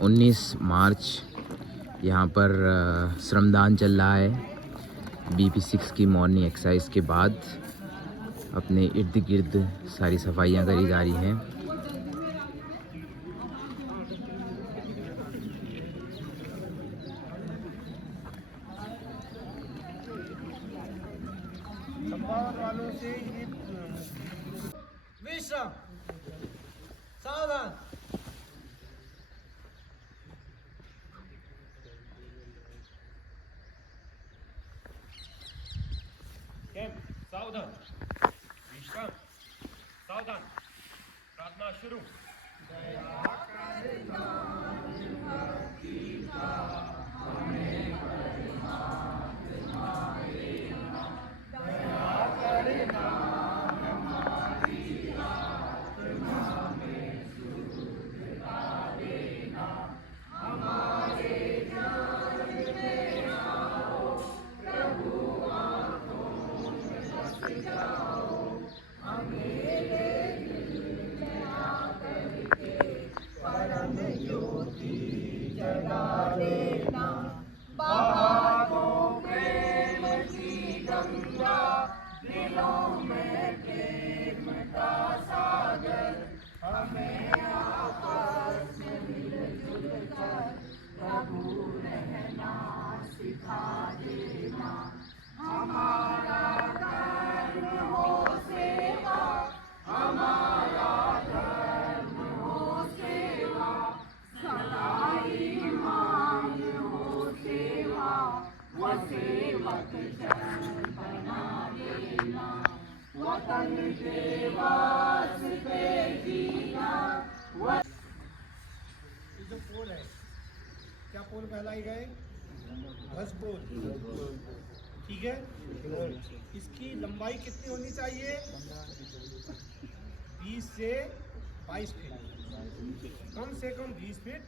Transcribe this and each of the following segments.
19 मार्च यहाँ पर श्रमदान चल रहा है। BP6 की मॉर्निंग एक्सरसाइज के बाद अपने इर्द गिर्द सारी सफाइयाँ करी जा रही हैं। वालों से ये विश्राम सावधान। सावधान, विश्राम, सावधान, प्रार्थना शुरू। जो पोल है, क्या पोल कहलाई गए? ध्वज पोल। ठीक है, इसकी लंबाई कितनी होनी चाहिए? 20 से 22 फीट, कम से कम 20 फीट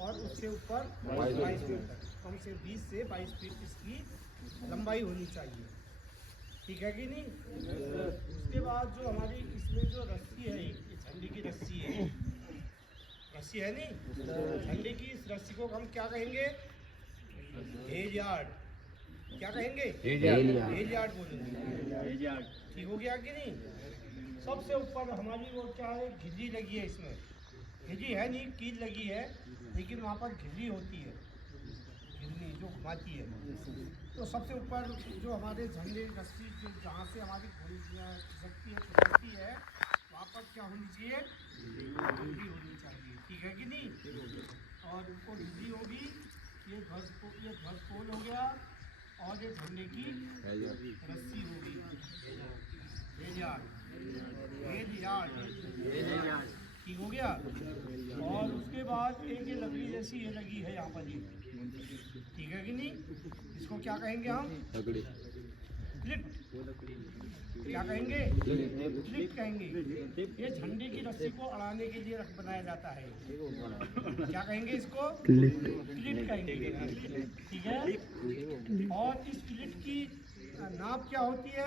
और उससे ऊपर 22 फीट तक, कम से 20 से 22 फीट इसकी लंबाई होनी चाहिए। ठीक है कि नहीं? उसके बाद जो हमारी इसमें जो रस्सी है, ये झंडे की रस्सी है, रस्सी है नहीं, झंडे की इस रस्सी को हम क्या कहेंगे? Hedge yard. क्या कहेंगे? हेज यार्ड बोलेंगे। ठीक हो गया कि नहीं? सबसे ऊपर हमारी वो क्या है, घिल्ली लगी है। इसमें घिल्ली है नहीं, कील लगी है, लेकिन वहाँ पर घिल्ली होती है, घिल्ली जो घुमाती है। तो सबसे ऊपर जो हमारे झंडे रस्सी जो जहाँ से हमारी खिसकती है, खिसकती है, वहाँ पर क्या होनी चाहिए? घिल्ली होनी चाहिए। ठीक है कि नहीं? और उनको घिल्ली होगी, ये ध्वज पोल हो गया और ये झंडे की रस्सी होगी। ठीक हो गया। और उसके बाद एक ये लकड़ी जैसी ये लगी है यहाँ पर, ये ठीक है कि नहीं? इसको क्या कहेंगे हम? क्लिट। क्या कहेंगे? क्लिट कहेंगे। ये झंडे की रस्सी को अड़ाने के लिए बनाया जाता है। क्या कहेंगे इसको? क्लिट कहेंगे। ठीक है। और इस क्लिट की नाप क्या होती है?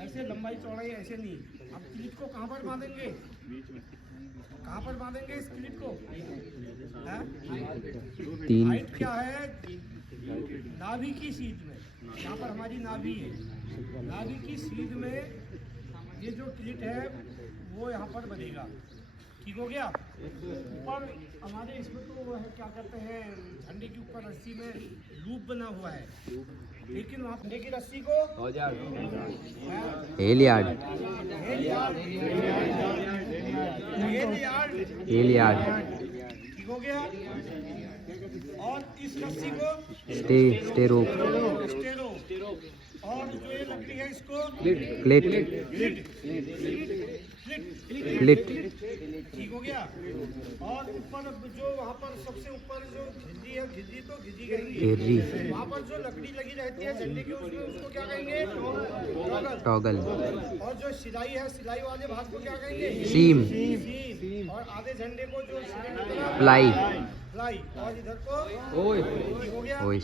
ऐसे लंबाई चौड़ाई ऐसे नहीं। अब क्लिट को कहाँ पर बांधेंगे? कहाँ पर बांधेंगे इस क्लिट को? हाइट क्या है? नाभि की सीध में, यहाँ पर हमारी नाभि है, नाभि की सीध में ये जो क्लिट है वो यहाँ पर बनेगा। ठीक हो गया। ऊपर हमारे इसमें तो वो है, क्या कहते हैं, झंडे के ऊपर रस्सी में लूप बना हुआ है, लेकिन वहाँ झंडे की रस्सी को हेल यार्ड ठीक हो गया। और इस रस्सी को स्टे रोप और जो ये लकड़ी है इसको क्लिट। ठीक हो गया। और ऊपर जो वहाँ पर सबसे ऊपर जो घिल्ली है, घिल्ली तो घिल्ली कहेंगे, वहाँ पर जो लकड़ी लगी रहती है झंडे की, उसमें उसको क्या कहेंगे? टॉगल। और जो सिलाई है, सिलाई वाले भाग को क्या कहेंगे? सीम। और आधे झंडे को जो फ्लाई। और इधर को ठीक हो गया। और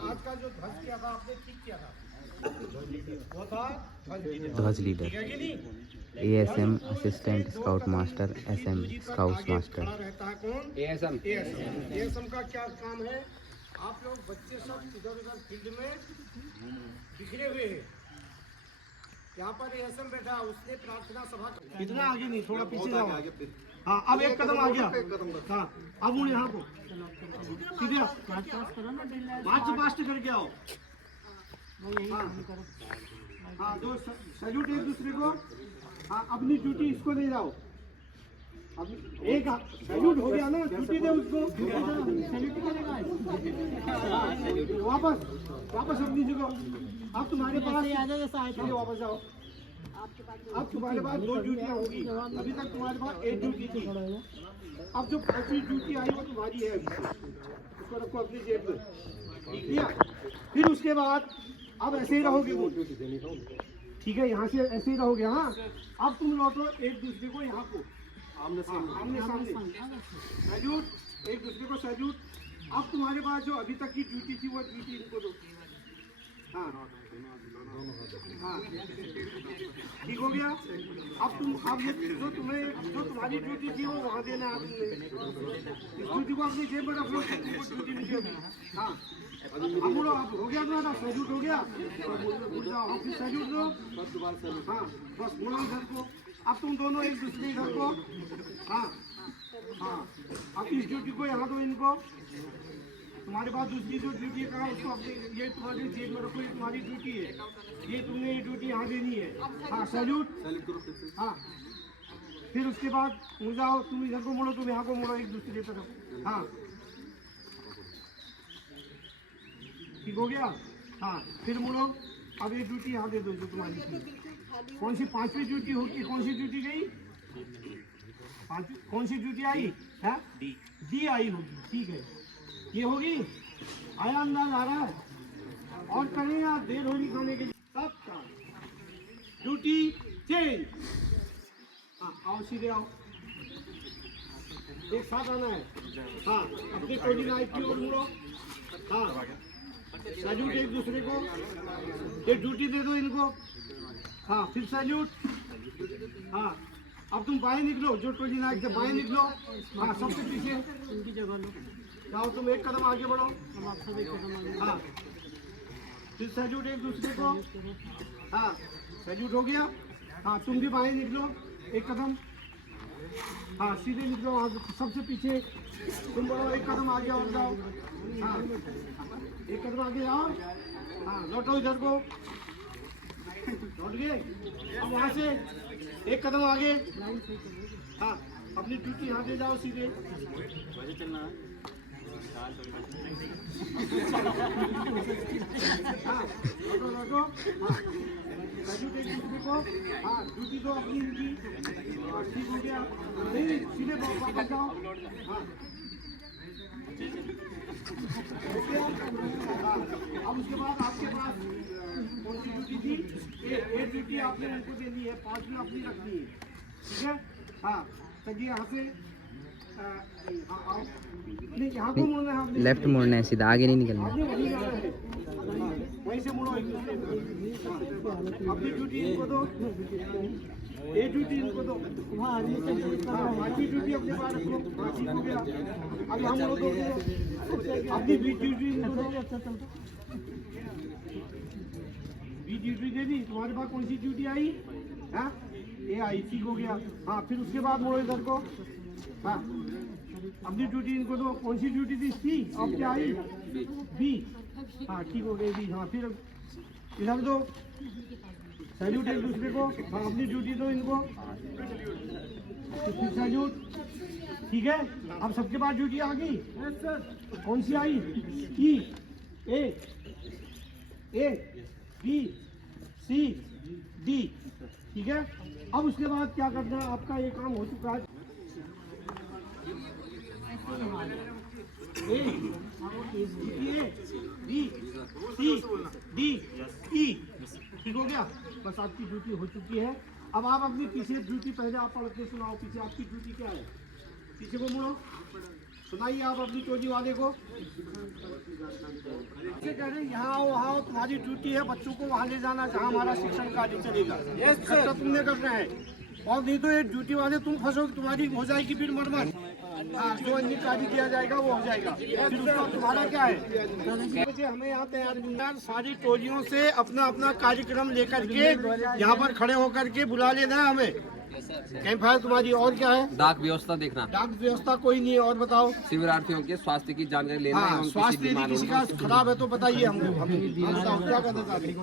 आज का जो ध्वज किया था आपने, ठीक किया था। वो था ध्वज ध्वज लीडर, ठीक है कि नहीं? ASM assistant scout master, SM दूरी पर स्काउट आगे मास्टर। खड़ा रहता है कौन? ASM। एएसएम का क्या काम है? आप लोग बच्चे सब इधर उधर फील्ड में बिखरे हुए हैं, यहाँ पर एएसएम बैठा, उसने प्रार्थना सभा इतना आगे नहीं, थोड़ा पीछे जाओ। हाँ, अब एक कदम आ गया। हाँ, अब वो यहाँ को सीधे मार्च करके आओ। हाँ, जो सैल्यूट एक दूसरे को। हाँ, अपनी ड्यूटी इसको दे जाओ। अब एक सैल्यूट हो गया ना, ड्यूटी दे उसको। वापस वापस अपनी जगह। अब तुम्हारे पास चलिए वापस जाओ। अब तुम्हारे पास 2 ड्यूटियाँ होगी। अभी तक तुम्हारे पास 1 ड्यूटी थी। अब जो 5वीं ड्यूटी आई वो तुम्हारी है। अभी से उसको रखो अपनी जेब में, ठीक है? फिर उसके बाद अब ऐसे ही रहोगे वो, ठीक है? यहाँ से ऐसे ही रहोगे। हाँ, अब तुम लौटो एक दूसरे को यहाँ को आमने सामने सैल्यूट, एक दूसरे को सैल्यूट। अब तुम्हारे पास जो अभी तक की ड्यूटी थी वो ड्यूटी इनको दो। हाँ हाँ, ठीक हो गया। अब ये जो तुम्हारी ड्यूटी थी वो वहाँ देना है आपने। इस ड्यूटी को अपनी जेब में रख लो, ड्यूटी नहीं होगी। हाँ, अब बोलो, अब हो गया तुम्हारा सैल्यूट हो गया, तो जाओ फिर सैल्यूट दो। हाँ, बस बोलो इधर को। अब तुम दोनों एक दूसरे इधर को। हाँ हाँ, अब इस ड्यूटी को यहाँ दो इनको। तुम्हारे पास दूसरी जो ड्यूटी का उसको अपने ये तुम्हारी जेब में रखो, ये तुम्हारी ड्यूटी है। ये तुमने ये ड्यूटी यहाँ देनी है। हाँ, सैल्यूट। हाँ, फिर उसके बाद मुड़ जाओ, तुम इधर को मुड़ो, तुम यहाँ को मुड़ो एक दूसरे तरफ। हाँ, ठीक हो गया। हाँ, फिर मुड़ो। अब ये ड्यूटी यहाँ दे दो जो तुम्हारी थी। कौन सी 5वीं ड्यूटी होगी? कौन सी ड्यूटी गई? कौन सी ड्यूटी आई है? डी आई होगी, ठीक है? ये होगी, आया अंदाज आ रहा है? और करें या देर होगी खाने के लिए? सब काम ड्यूटी चेंज। हाँ, आओ सीधे आओ, एक साथ आना है। हाँ, अपनी टोली नाइट की ओर मुड़ो। हाँ, सैल्यूट एक दूसरे को, एक ड्यूटी दे दो इनको। हाँ, फिर सैल्यूट। हाँ, अब तुम बाएं निकलो, जो टोली नाइट से बाएं निकलो। हाँ, सबसे पीछे उनकी जगह लो। जाओ, तुम एक कदम आगे बढ़ो। हाँ, फिर सैल्यूट एक दूसरे को। हाँ, सैल्यूट हो गया। हाँ, तुम भी बाएं निकलो एक कदम। हाँ, सीधे निकलो वहाँ से, सबसे पीछे तुम बढ़ो एक कदम आगे और जाओ। हाँ, एक कदम आगे जाओ। हाँ, लौटो इधर को, लौट गए। अब वहाँ से एक कदम आगे। हाँ, अपनी ड्यूटी यहाँ दे जाओ सीधे। हाँ, लौटो लौटो। हाँ, सैल्यूट एक दूसरे को। हाँ, ड्यूटी दो अपनी इनकी। ठीक हो गया। नहीं, सीधे वापस जाओ। हाँ, अब उसके बाद आपके पास कौन सी ड्यूटी थी? ये ड्यूटी आपने उनको देनी है, 5वीं अपनी रखनी है, ठीक है? हाँ, चलिए यहाँ से। हाँ, आओ। नहीं, यहाँ को मुड़ना है आपने। लेफ्ट मुड़ना है, सीधा आगे नहीं निकलना। आपने वहीं जाना है। हाँ, वहीं से मुड़ो एक दूसरे को। अपनी ड्यूटी इनको दो, ये ड्यूटी इनको दो। हाँ, 5वीं ड्यूटी अपने पास रखो। हाँ, ठीक हो गया। अब यहाँ मुड़ो दो, अपनी बी ड्यूटी इनको दो। बी ड्यूटी दे दी। तुम्हारे पास कौन सी ड्यूटी आई? हाँ, ये आई, ठीक हो गया। हाँ, फिर उसके बाद मुड़ो इधर को। हाँ, अपनी ड्यूटी इनको दो। कौन सी ड्यूटी थी? सी। अब क्या आई? बी। हाँ, ठीक हो गई बी। हाँ, फिर इधर दो, सैल्यूट एक दूसरे को। हाँ, अपनी ड्यूटी दो इनको, फिर सैल्यूट, ठीक है? अब सबके पास ड्यूटी आ गई। कौन सी आई? ई, ए, बी, सी, डी, ठीक है? अब उसके बाद क्या करना है? आपका ये काम हो चुका है। ए, बी, सी, डी, ई, ठीक हो गया? बस आपकी ड्यूटी हो चुकी है। अब आप अपनी पीछे ड्यूटी पहले आप पढ़ के सुनाओ। पीछे आपकी ड्यूटी क्या है? पीछे को मुड़ो। सुनाइए आप अपनी टोली वाले को। कह रहे यहाँ आओ वहाँ आओ, तुम्हारी ड्यूटी है बच्चों को वहाँ ले जाना जहाँ हमारा शिक्षण कार्य चलेगा। खर्चा तुमने करना है, और नहीं तो ये ड्यूटी वाले तुम फंसो, तुम्हारी हो जाएगी फिर मरमत। हाँ, जो अन्य कार्य किया जाएगा वो हो जाएगा, फिर उसका तुम्हारा क्या है। बच्चे हमें यहाँ तैयार सारी टोलियों से अपना अपना कार्यक्रम लेकर के यहाँ पर खड़े होकर के बुला लेना है हमें। कैंप फायर तुम्हारी और क्या है? डाक व्यवस्था देखना। डाक व्यवस्था कोई नहीं है, और बताओ। शिविरार्थियों के स्वास्थ्य की जानकारी लेना। हाँ, स्वास्थ्य यदि किसी का खराब है तो बताइए हमको। हम बताओ क्या करना चाहते हैं?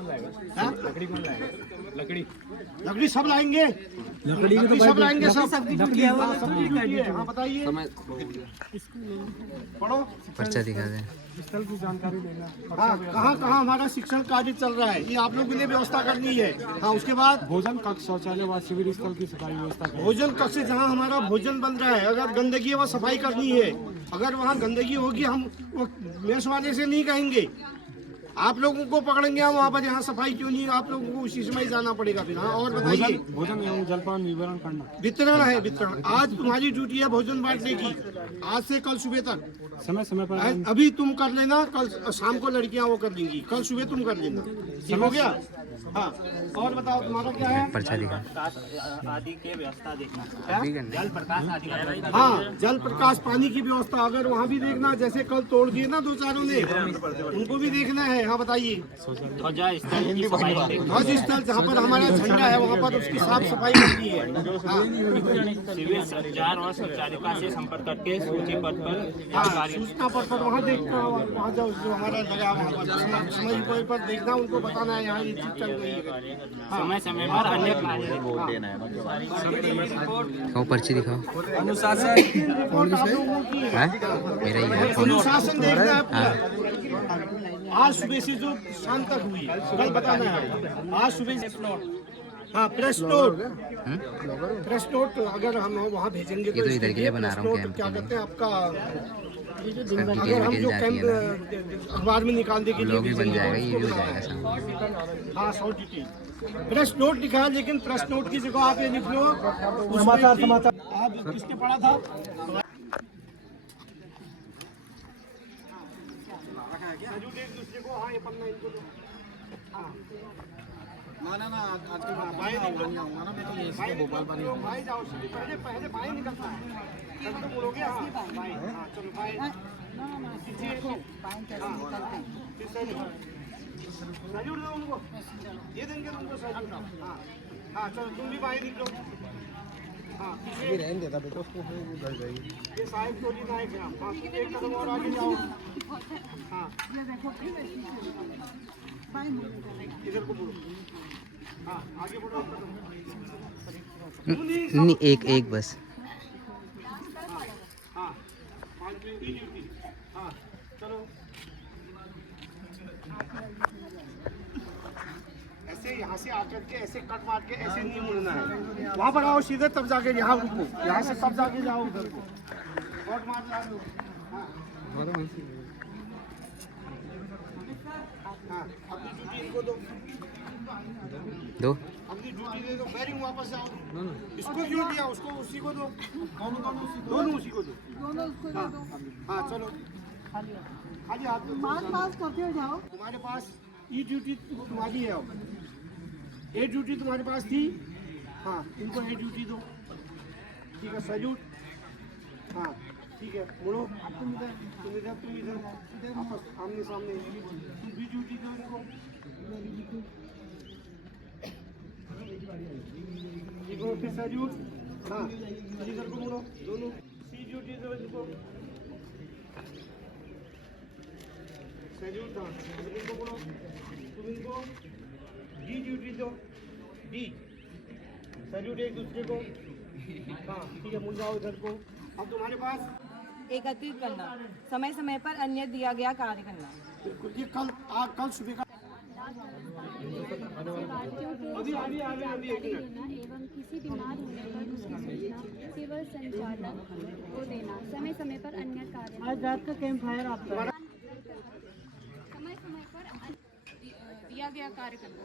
लकड़ी सब लाएंगे, लकड़ी सब लाएंगे, सब ड्यूटी है। हाँ बताइए, पढ़ो, पर्चा दिखा दें। स्थल की जानकारी लेना। हाँ, कहाँ कहाँ हमारा शिक्षण कार्य चल रहा है ये आप लोगों ने व्यवस्था करनी है। हाँ, उसके बाद भोजन कक्ष, शौचालय व शिविर स्थल की सफाई व्यवस्था करें। भोजन कक्ष जहाँ हमारा भोजन बन रहा है, अगर गंदगी है वहाँ सफाई करनी है। अगर वहाँ गंदगी होगी हम वो मेस वाले से नहीं कहेंगे, आप लोगों को पकड़ेंगे हम वहाँ पर। यहाँ सफाई क्यों नहीं, आप लोगों को उसी समय जाना पड़ेगा फिर। हाँ, और बताइए। भोजन एवं जलपान वितरण करना। वितरण है, वितरण। आज तुम्हारी ड्यूटी है भोजन बांटने की, आज से कल सुबह तक। समय समय पर अभी तुम कर लेना, कल शाम को लड़कियां वो कर लेंगी, कल सुबह तुम कर लेना। ठीक हो गया? हाँ, और बताओ तुम्हारा क्या है? पर्चा दिखा। आदि के व्यवस्था देखना, अभी करना। जल प्रकाश आदि का व्यवस्था। हाँ, जल प्रकाश पानी की व्यवस्था अगर वहाँ भी देखना, जैसे कल तोड़ दिए ना दो चारों ने, उनको भी देखना है। हाँ बताइए। ध्वजा स्थल की सफाई देखना। ध्वज स्थल जहाँ पर हमारा झंडा है वहाँ पर उसकी साफ सफाई करनी है। हाँ, शिविर संचार और संचालिका से संपर्क करके सूची पद पर हाँ, सूचना पर वहाँ देखना, वहाँ जाओ जो हमारा लगा वहाँ पर समय पर देखना, उनको बताना है यहाँ ये चीज चल रही है। समय समय पर अन्य कार्य दिखाओ, पर्ची दिखाओ। अनुशासन है मेरा ही है। अनुशासन देखना है पूरा। आज सुबह से जो शाम तक हुई कल बताना है। आज सुबह से हाँ, प्रेस नोट, प्रेस नोट अगर हम वहाँ भेजेंगे ये तो इधर के लिए बना रहा हूँ कैंप क्या के लिए। कहते हैं आपका, डिटेल अगर हम जो जाती है ना, कैंप अखबार में निकालने के लिए लोग भी बन भेजेंगे, जाएगा, ये भी हो उसको जाएगा सामने। हाँ, 100 डिटेल प्रेस नोट लिखा है, लेकिन प्रेस नोट की जगह आप ये लिख लो समाचार। आप किसने पढ़ा था? एक दूसरे को, हाँ ये पन्ना इनको दो। हाँ, भाई जाओ, पहले पहले भाई निकलता है, तब तो मुड़ोगे। हाँ भाई, हाँ चलो भाई, फिर सैल्यूट दो उनको, ये देंगे उनको सैल्यूट। हाँ हाँ, चलो तुम भी भाई निकलो। हाँ, रहने देता बेटा उसको, ये साहिब टोली नायक है। हाँ, एक कदम और आगे जाओ। हाँ, इधर को मुड़ो। हाँ, आगे बढ़ो एक कदम। नहीं, एक बस। हाँ, 5 मिनट की ड्यूटी। हाँ, चलो ऐसे यहाँ से आकर के ऐसे कट मार के ऐसे नहीं मुड़ना है। वहाँ पर आओ सीधे, तब जाके यहाँ रुको, यहाँ से तब जाके जाओ उधर को, कट मार लो। हाँ, हाँ, अपनी ड्यूटी इनको दो, अपनी ड्यूटी दे दो। बैरिंग वापस जाओ। इसको क्यों दिया, उसको उसी को दो, दोनों उसी को दो। हाँ, हाँ चलो, खाली हाथ पास करते हो जाओ। तुम्हारे पास ये ड्यूटी तुम्हारी है, अब ये ड्यूटी तुम्हारे पास थी। हाँ, इनको ये ड्यूटी दो। ठीक है, सैल्यूट। हाँ ठीक है, मुड़ो। तुम इधर, तुम इधर, तुम इधर, आपस आमने सामने। तुम भी ड्यूटी दो इनको। इनको फिर सैल्यूट। हाँ, इधर को मुड़ो, दोनों सी ड्यूटी दो इनको, सैल्यूट। हाँ, इनको मुड़ो, तुम इनको डी ड्यूटी दो, डी सैल्यूट एक दूसरे को। हाँ ठीक है, मुड़ जाओ इधर को। अब तुम्हारे पास एकत्रित करना, समय समय पर अन्य दिया गया कार्य करना। बिल्कुल, ये कल सुबह का अभी एक मिनट। एवं किसी बीमार होने पर उसकी सूचना सिविल संचालक को देना, समय समय पर अन्य कार्य। आज रात का कैंप फायर आपका। समय समय पर दिया गया कार्य करना,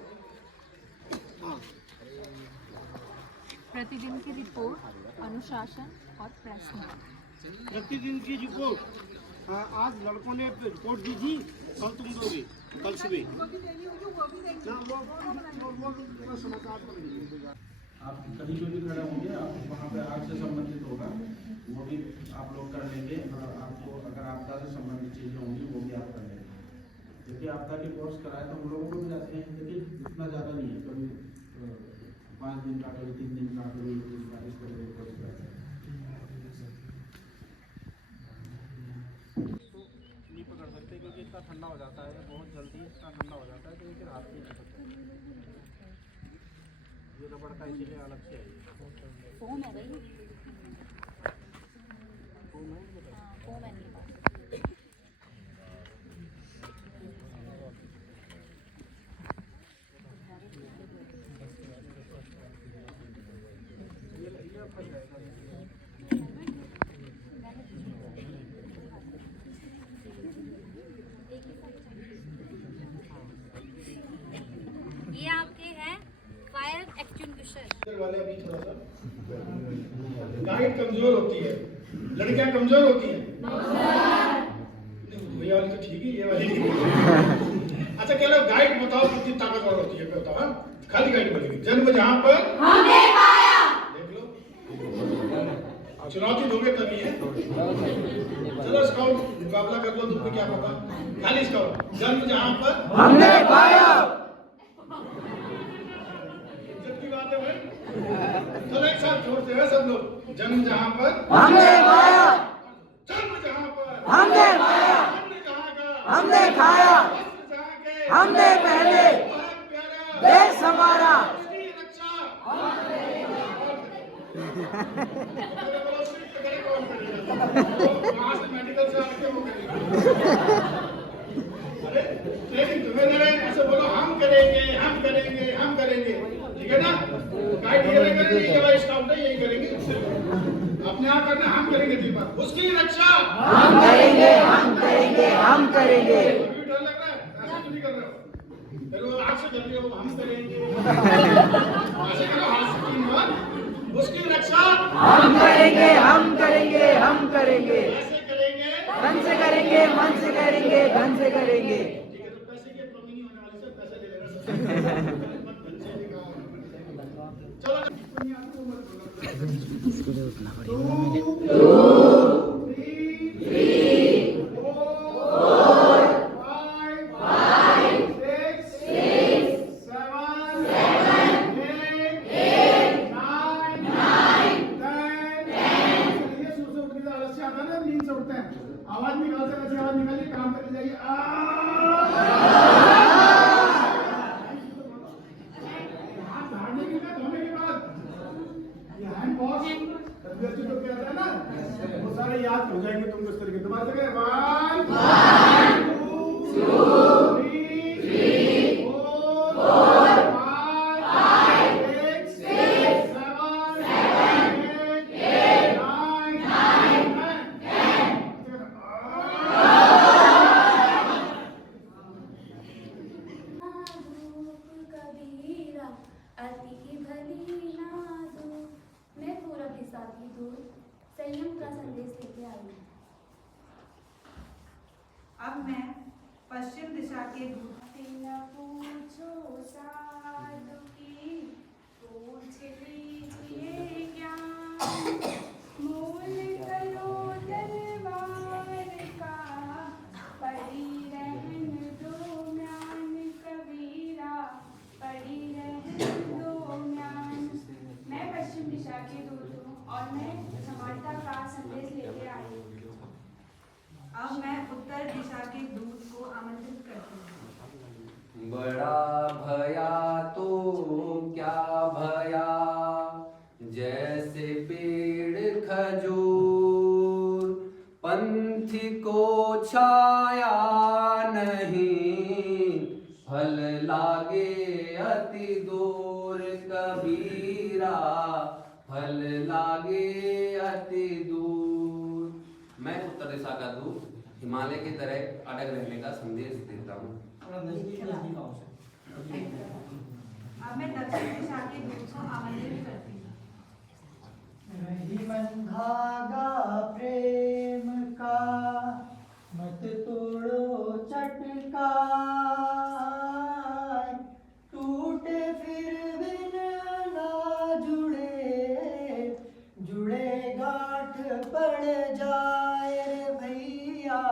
प्रतिदिन की रिपोर्ट, अनुशासन और प्रश्न। प्रतिदिन की रिपोर्ट आज लड़कों ने रिपोर्ट दी थी, कल तुम दोगे, कल सुबह ना वो समाचार पढ़ेंगे। आप कहीं पे भी खड़े होंगे, आप वहाँ पे आग से संबंधित होगा, वो भी आप लोग कर लेंगे। और आपको अगर आपदा से संबंधित चीज़ें होंगी वो भी आप कर लेंगे। क्योंकि आपदा के कोर्स कराए तो हम लोगों को भी जाते हैं, लेकिन इतना ज़्यादा नहीं है। कभी 5 दिन का, कभी 3 दिन का, कभी इस तरह के कोर्स कराते हैं। नहीं पकड़ सकते क्योंकि इतना ठंडा हो जाता है, बहुत जल्दी इतना ठंडा हो जाता है तो फिर हाथ नहीं पकड़ते। ये रबड़ का इसीलिए अलग से है। फोम है भाई, फोम है नहीं पास। ये आपके हैं फायर एक्सटिंग्विशर। वाले अभी थोड़ा सा गाइड कमजोर होती है, लड़कियां कमजोर होती हैं। भैया वाली तो ठीक है, ये वाली ठीक है। अच्छा कह लो गाइड बताओ कितनी ताकतवर होती है, बताओ। हाँ खाली गाइड बोलेगी। जन्म जहाँ पर हमने पाया, देख लो चुनौती दोगे तभी है। चलो स्काउट मुकाबला कर लो, तुम्हें क्या पता। खाली स्काउट जन्म जहाँ पर हमने पाया, चलो एक साथ छोड़ते हैं सब लोग। जन्म जहाँ पर हमने पाया, जन्म जहाँ पर हमने पाया, हमने कहाँ का हमने खाया, हमने पहले देश हमारा रक्षा मेडिकल से आके वो करेंगे। अरे ट्रेनिंग तुम्हें दे रहे हैं, ऐसे बोलो हम करेंगे, हम करेंगे, हम करेंगे, ठीक है ना। गाइड ये नहीं करेंगे, ये वाला स्टाफ है यही करेंगे, अपने आप करना। हम करेंगे दीपक, उसकी रक्षा हम करेंगे, हम करेंगे, हम करेंगे। अभी डर लग रहा है, ऐसे क्यों नहीं कर रहे हो? फिर वो आग से कर रहे हो, हम करेंगे। ऐसे करो, हाथ से तीन बार, उसकी रक्षा हम करेंगे, हम करेंगे, हम करेंगे। ऐसे करेंगे, धन से करेंगे, मन से करेंगे, धन से करेंगे। ठीक है, तो पैसे की कमी नहीं होने वाली सर, पैसे ले लेना सबसे। चलो इसके लिए उतना बढ़िया आवाज निकालते रहते, आवाज निकालिए, काम करके जाइए। हाथ झाड़ने के बाद, धोने के बाद ये हैंड वॉश तबीयत को क्या आता है ना, वो सारे याद हो जाएंगे तुमको इस तरीके। दोबारा से करें, 1 2 3 4 5 6 7 8 कबीरा अति भली ना दो। मैं पूरब दिशा की दूर संयम का संदेश लेके आई हूँ। अब मैं पश्चिम दिशा के दूत न पूछो साधु की, पूछ लीजिए ज्ञान। मूल करो दरबार का, पड़ी रहन दो म्यान कबीरा, पड़ी रहन दो म्यान। मैं पश्चिम दिशा की दूत हूँ और मैं समानता का संदेश लेके आई हूँ। अब मैं उत्तर दिशा के दूत को आमंत्रित करती हूँ। बड़ा भया तो क्या भया, जैसे पेड़ खजूर, पंथी को छाया नहीं, फल लागे अति दूर कबीरा, फल लागे अति दूर। मैं उत्तर दिशा का दूत हिमालय की तरह अटक रहने का संदेश देता हूँ। अब मैं दक्षिण दिशा के दूत को आमंत्रित करती हूँ। रही मन धागा प्रेम पड़ जाए रे भैया,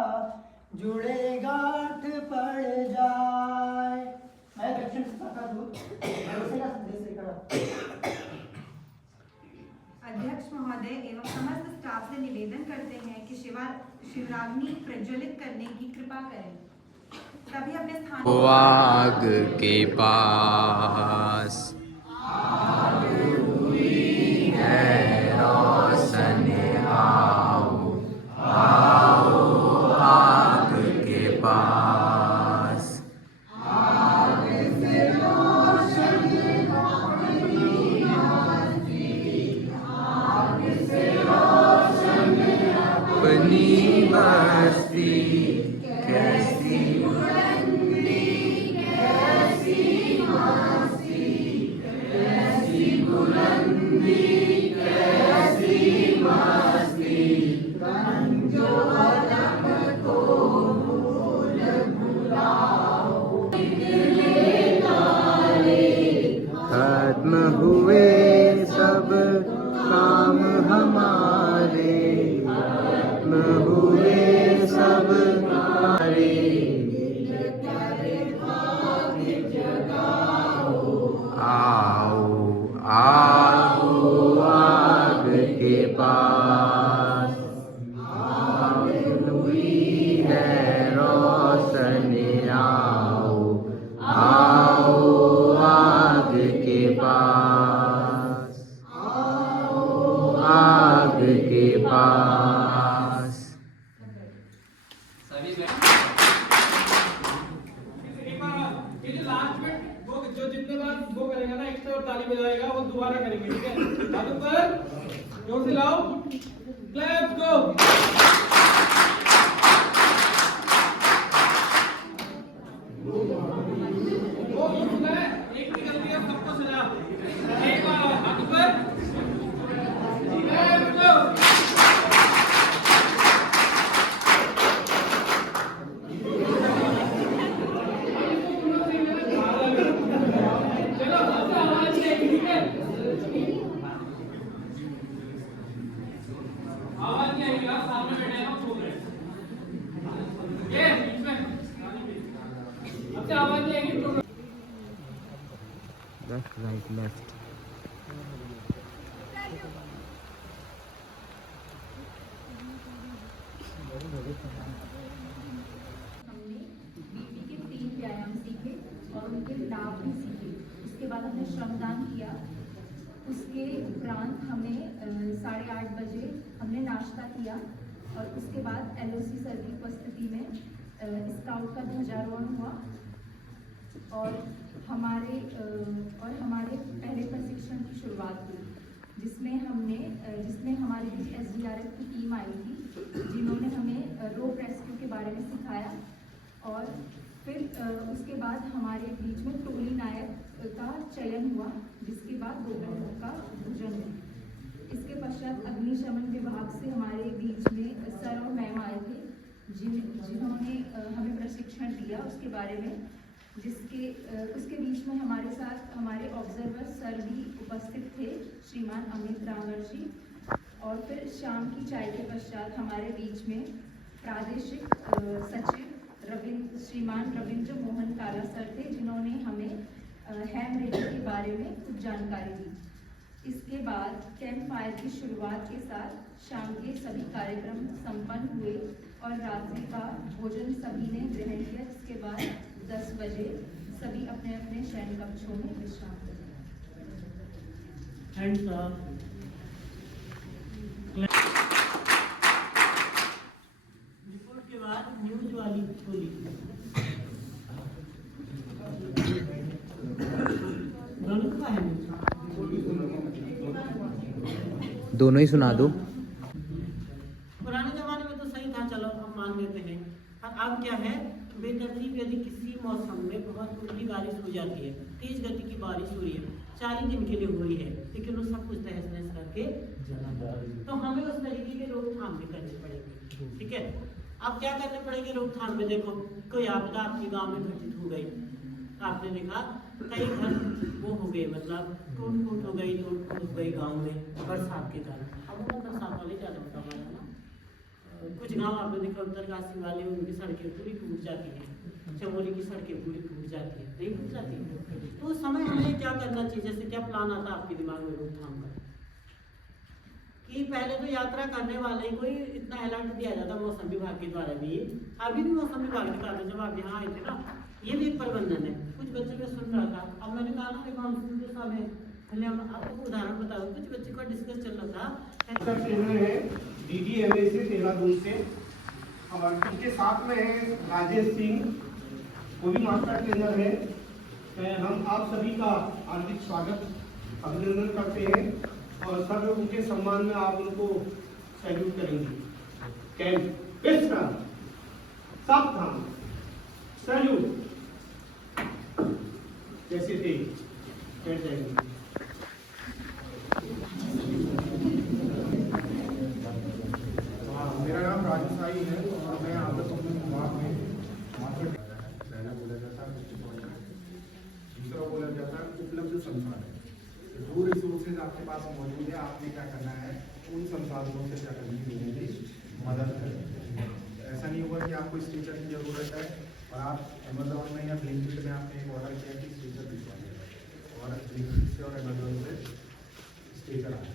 जुड़े गांठ पड़ जाए। मैं दक्षिण का दूत भरोसे का संदेश लेकर अध्यक्ष महोदय एवं समस्त स्टाफ से निवेदन करते हैं कि शिवराग्नि प्रज्वलित करने की कृपा करें। सभी अपने स्थान वो आग के पास है रोशन आओ, आओ आग के पास। अपनी बस्ती कैसी बुलंदी, कैसी मस्ती, कैसी बुलंदी, कैसी मस्ती, रंजो अलग को भूल भुलाओ, खत्म हुए सब काम हमारे, खत्म हुए सब हमारे। आओ आओ आग के पास, आग हुई है रोशन आओ, आओ आग के पास, आओ आग के पास। सभी ये जो लास्ट में वो जो जितने बार वो करेगा ना एक्स्ट्रा और ताली बजाएगा वो दोबारा करेंगे, ठीक है? हाथ ऊपर, जोर से लाओ, क्लैप गो। वो सुना है, एक भी गलती है सबको सजा। एक बार हाथ ऊपर, क्लैप गो। आवाज नहीं आएगी, आप सामने बैठे हैं, बोल रहे हैं। ये बीच में अब से आवाज नहीं आएगी, तो लेफ्ट राइट लेफ्ट। हमने बीपी के 3 व्यायाम सीखे और उनके लाभ भी सीखे। उसके बाद हमने श्रमदान किया। उसके उपरांत हमें 8:30 बजे हमने नाश्ता किया और उसके बाद एलओसी सर की उपस्थिति में स्काउट का ध्वजारोहण हुआ और हमारे पहले प्रशिक्षण की शुरुआत हुई, जिसमें हमारे बीच SDRF की टीम आई थी, जिन्होंने हमें रोप रेस्क्यू के बारे में सिखाया और फिर उसके बाद हमारे बीच में टोली नायक का चयन हुआ, जिसके बाद दोपहर का भोजन हुआ। इसके पश्चात अग्निशमन विभाग से हमारे बीच में सर और मैम आए थे, जिन्होंने हमें प्रशिक्षण दिया उसके बारे में, उसके बीच में हमारे साथ हमारे ऑब्जर्वर सर भी उपस्थित थे, श्रीमान अमित रावल जी। और फिर शाम की चाय के पश्चात हमारे बीच में प्रादेशिक सचिव श्रीमान रविंद्र मोहन काला सर थे, जिन्होंने हमें हैम रेडियो के बारे में कुछ जानकारी दी। इसके बाद कैंप फायर की शुरुआत के साथ शाम के सभी कार्यक्रम संपन्न हुए और रात्रि का भोजन सभी ने ग्रहण किया, जिसके बाद 10 बजे सभी अपने अपने शयन कक्षों में विश्राम करें। रिपोर्ट के बाद न्यूज वाली बोली। दोनों ही सुना दो। पुराने जमाने में तो सही था, चलो हम मान लेते हैं, पर अब क्या है, बेतरतीब यदि किसी मौसम में बहुत उल्टी बारिश हो जाती है, तेज गति की बारिश हुई है, 40 दिन के लिए हुई है, लेकिन वो सब कुछ तहस नहस करके तो हमें उस तरीके के रोकथाम भी करने पड़ेंगे, ठीक है? अब क्या करने पड़ेंगे रोकथाम में? देखो, कोई आपदा आपके गांव में घटित हो गई, आपने देखा कई घर वो हो गए, मतलब टूट फूट हो गई, टूट फूट हो गई गाँव में बरसात के कारण। अब वो बरसात वाले ज़्यादा बताया ना, कुछ गांव आपने देखा उत्तरकाशी वाले, उनकी सड़कें पूरी टूट जाती हैं, चमोली की सड़कें पूरी टूट जाती हैं, नहीं टूट जाती हैं। तो उस समय हमें क्या करना चाहिए, जैसे क्या प्लान आता है आपके दिमाग में रोकथाम का? कि पहले तो यात्रा करने वाले को ही इतना अलर्ट दिया जाता मौसम विभाग के द्वारा भी, अभी भी मौसम विभाग ने कहा था जब आप यहाँ आए थे ना, ये भी एक प्रबंधन है। कुछ बच्चों को सुन रहा था, अब मैंने कहा ना देखो हम जो सब है, पहले हम आपको उदाहरण बताओ, कुछ बच्चे का डिस्कस चल रहा था। ट्रेनर है DDMA से देहरादून से, और उनके साथ में है राजेश सिंह, वो भी मास्टर ट्रेनर है। हम आप सभी का हार्दिक स्वागत अभिनंदन करते हैं, और सब लोग उनके सम्मान में आप उनको सैल्यूट करेंगे। कैंप विश्राम, सावधान, सैल्यूट, जैसे थे बैठ जाएंगे। मेरा नाम राजू साई है और मैं आदर विभाग में पहला बोला जाता है दूसरा बोला जाता है उपलब्ध संसाधन। जो रिसोर्सेज आपके पास मौजूद है, आपने क्या करना है, उन संसाधनों से क्या करनी है, लोगों की मदद करें। ऐसा नहीं होगा कि आपको स्ट्रेचर की जरूरत है और आप अमेजोन में या ब्लिंकिट में आपने एक ऑर्डर किया कि स्ट्रेचर भिजवाइए, और ब्लिंकिट से और अमेजोन से स्ट्रेचर आए।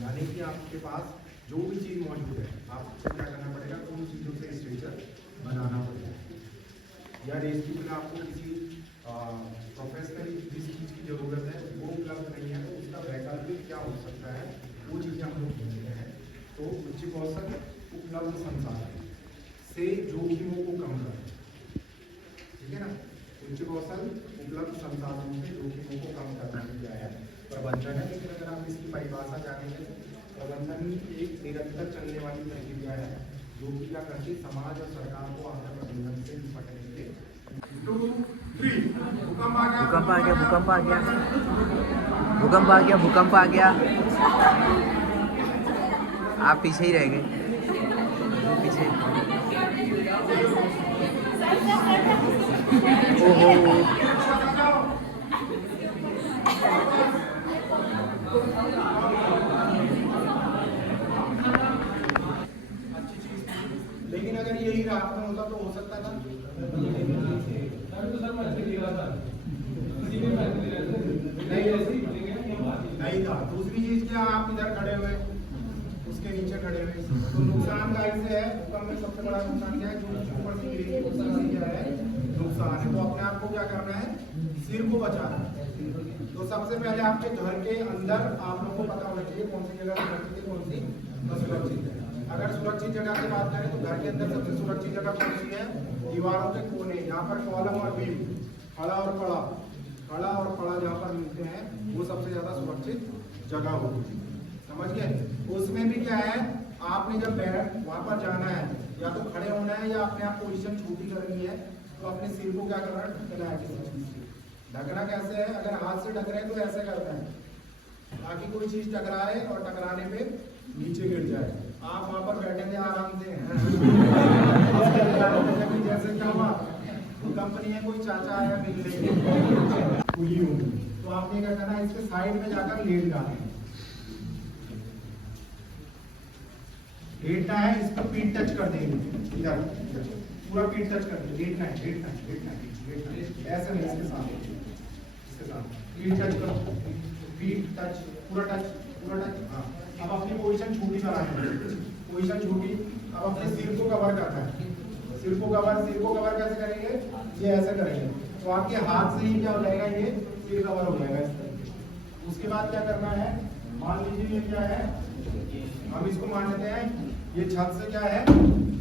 यानी कि आपके पास जो भी चीज़ मौजूद है, आपको क्या करना पड़ेगा, उन चीज़ों से स्ट्रेचर बनाना पड़ेगा। या रेस्क्यू में आपको किसी प्रोफेशनली जिस चीज़ की ज़रूरत है वो उपलब्ध नहीं है, तो उसका वैकल्पिक क्या हो सकता है, वो चीज़ें हम लोग ढूंढते हैं। तो उच्च कौशल उपलब्ध संसाधन से जोखिमों को कम करें, ठीक है ना। उच्च कौशल उपलब्ध संसाधनों से जोखिमों को कम करना क्या है, प्रबंधन है। लेकिन अगर आप इसकी परिभाषा जानेंगे, प्रबंधन एक निरंतर चलने वाली प्रक्रिया है जो कि क्या करती, समाज और सरकार को आपदा प्रबंधन से निपटने के 2, 3 भूकंप आ गया, भूकंप आ गया, भूकंप आ गया, भूकंप आ गया, भूकंप आ गया। आप पीछे ही रह गए, पीछे। ओहो, लेकिन अगर यही रात में होता तो हो सकता था। नहीं था। दूसरी चीज क्या, आप इधर खड़े हुए, उसके नीचे खड़े हुए, तो नुकसान गाइड से है। भूकंप में सबसे बड़ा नुकसान क्या है, जो ऊपर से गिरी है उसका क्या है, नुकसान है। तो अपने आप को क्या करना है, सिर को बचाना है। तो सबसे पहले आपके घर के अंदर आप लोगों को पता होना चाहिए कौन सी जगह सुरक्षित है, कौन सी असुरक्षित है। अगर सुरक्षित जगह की बात करें तो घर के अंदर सबसे सुरक्षित जगह कौन सी है, दीवारों के कोने, जहाँ पर कॉलम और बीम, खड़ा और पड़ा, खड़ा और पड़ा जहाँ पर मिलते हैं, वो सबसे ज्यादा सुरक्षित जगह होती है। समझ गए। उसमें भी क्या है, आपने जब वहां पर जाना है, या तो खड़े होना है या अपने आप पोजीशन छोटी करनी है, तो अपने सिर को क्या करना है, ढकना है किसी चीज से। ढकना कैसे है, अगर हाथ से ढक रहे हैं तो ऐसे करना है ताकि कोई चीज टकराए और टकराने पे नीचे गिर जाए। आप वहां पर बैठेंगे आराम से जैसे क्या हुआ, कंपनी है, कोई चाचा आया मिलने खुली होगी, तो आपने क्या करना है, इसके साइड में जाकर लेट जाना है। लेटना है, इसको पीठ टच कर देंगे, इधर पूरा पीठ टच कर देंगे। लेटना है, लेटना है, लेटना है, लेटना है, ऐसे नहीं, इसके साथ, इसके साथ पीठ टच करो, पीठ टच, पूरा टच, पूरा टच। हाँ, अब अपनी पोजीशन छोटी करानी है, पोजीशन छोटी। अब अपने सिर को कवर करना है, सिर को कवर कैसे करेंगे, ये ऐसे करेंगे, तो आपके हाथ से ही क्या हो जाएगा, ये सिर कवर हो जाएगा इस तरह। उसके बाद क्या करना है, मान लीजिए ये क्या है, हम इसको मान लेते हैं ये छत से क्या है,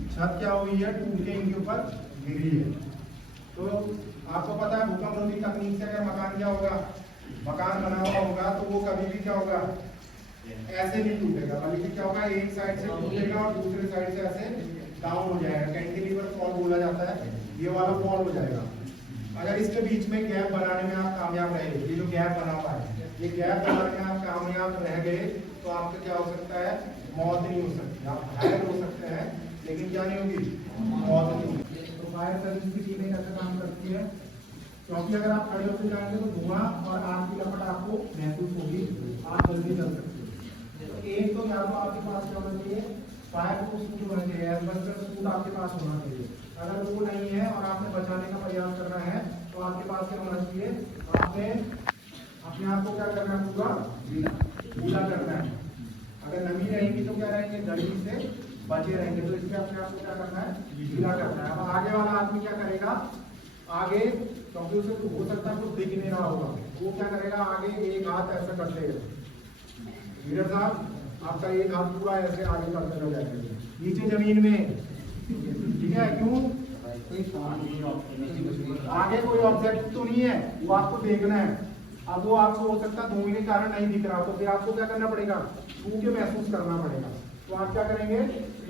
छत क्या हुई है, टूट के इनके ऊपर गिरी है। तो आपको पता है भूकंप रोधी तकनीक से अगर मकान क्या होगा, मकान बना हुआ होगा तो वो कभी भी क्या होगा, ऐसे नहीं टूटेगा, बल्कि क्या होगा, एक साइड से टूटेगा और दूसरे साइड से ऐसे डाउन हो जाएगा। कैंटिलीवर फॉल बोला जाता है, ये वाला फॉल हो जाएगा। अगर इसके बीच में गैप बनाने में आप कामयाब रहे, ये जो गैप बना हुआ है, ये गैप बनाने में आप कामयाब रह गए, तो आपका क्या हो सकता है, मौत नहीं हो सकती। आप घायल हो सकते हैं लेकिन क्या नहीं होगी, मौत नहीं होगी। तो फायर सर्विस की टीमें कैसे काम करती है, क्योंकि अगर आप खड़े होकर जाएंगे तो धुआं और आग की लपट आपको महसूस होगी, आप जल्दी चल सकते हो। तो एक तो या तो आपके पास क्या होना चाहिए, फायर प्रूफ सूट होना चाहिए, एस्बेस्टस सूट आपके पास होना चाहिए। अगर वो नहीं है और आपने बचाने का प्रयास करना है तो आपके पास क्या होना चाहिए, आपने अपने आप को क्या करना है, पूरा गीला करना है। अगर नमी रहेगी तो क्या रहेंगे, गर्मी से बचे रहेंगे, तो इसलिए अपने आप को क्या करना है, गीला करना है। अब आगे वाला आदमी क्या करेगा, आगे क्योंकि उसे तो हो सकता है कुछ दिख नहीं रहा होगा, वो क्या करेगा, आगे एक हाथ ऐसा कर लेगा। लीडर साहब आपका एक हाथ पूरा ऐसे आगे करते रह जाएगा नीचे जमीन में, ठीक है? क्यों? आगे कोई ऑब्जेक्ट तो नहीं है, वो आपको देखना है। अब वो आपको हो सकता है धुएं के कारण नहीं दिख रहा, तो फिर आपको क्या करना पड़ेगा, छू के महसूस करना पड़ेगा। तो आप क्या करेंगे,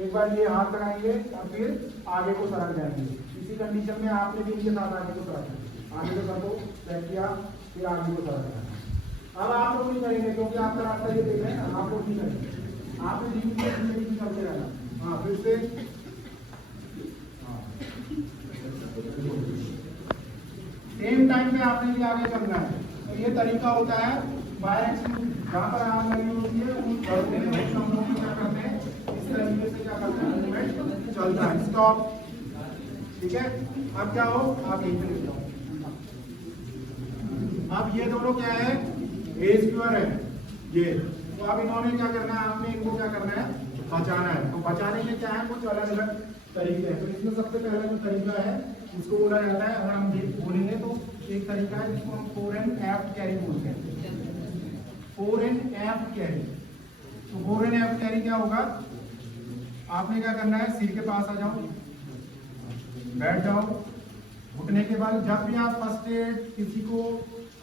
एक बार ये हाथ लगाएंगे और फिर आगे को सरक जाएंगे। इसी कंडीशन में आपने भी इनके साथ आगे को सरकना, आगे को सबको चेक किया, फिर आगे को सरकना। अब आप लोग नहीं करेंगे क्योंकि आपका रास्ता ये देख रहे हैं, आप लोग नहीं करेंगे, आपने धीरे चलते रहना। हाँ, फिर से सेम टाइम पे आपने भी आगे चलना है। तो ये तरीका होता है फायर एक्सटिंग्विशर, जहाँ पर आग लगी होती है उन बढ़ते हुए कमरों में क्या करते हैं, इस तरीके से क्या करते हैं, मूवमेंट चलता है। स्टॉप, ठीक है? अब क्या हो, आप यहीं पे जाओ। अब ये दोनों क्या है, रेस्क्यूअर है ये, तो अब इन्होंने क्या करना है, आपने इनको क्या करना है, बचाना है। तो बचाने के क्या है, कुछ अलग अलग तरीके हैं। तो इसमें सबसे पहला जो तरीका है उसको बोला जाता है, अगर हम बोलेंगे तो एक तरीका है जिसको हम फोर एंड एफ्ट कैरी बोलते हैं। Fore and aft carry. तो फोर एंड एफ्ट कैरी क्या होगा, आपने क्या करना है, सिर के पास आ जाओ, बैठ जाओ, घुटने के बल। जब भी आप फर्स्ट एड किसी को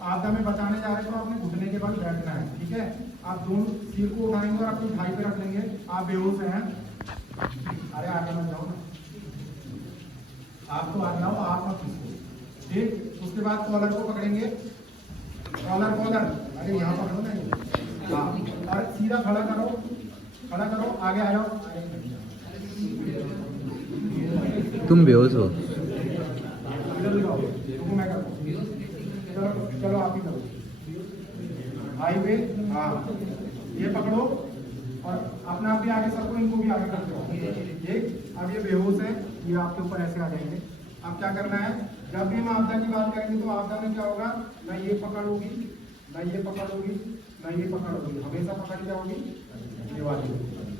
आपदा में बचाने जा रहे हैं तो आपने घुटने के बल बैठना है, ठीक है? आप दोनों सिर को उठाएंगे और अपनी थाई पे रख लेंगे। आप बेहोश हैं, अरे आगे मत जाओ ना, आप तो आ जाओ, आप मत खींचो, ठीक? उसके बाद कॉलर को पकड़ेंगे, कॉलर, अरे यहाँ पकड़ो ना, हाँ, और सीधा खड़ा करो, आगे आ जाओ। तुम बेहोश हो, चलो आप ही करो, हाईवे, हाँ, ये पकड़ो और अपना आप भी आगे सबको, इनको भी आगे करते हो। ये अब ये बेहोश है, ये आपके ऊपर ऐसे आ जाएंगे। अब क्या करना है, जब भी हम आपदा की बात करेंगे तो आपदा में क्या होगा, ना ये पकड़ होगी, ना ये पकड़ होगी, ना ये पकड़ होगी, हमेशा पकड़ क्या होगी, ये वाली,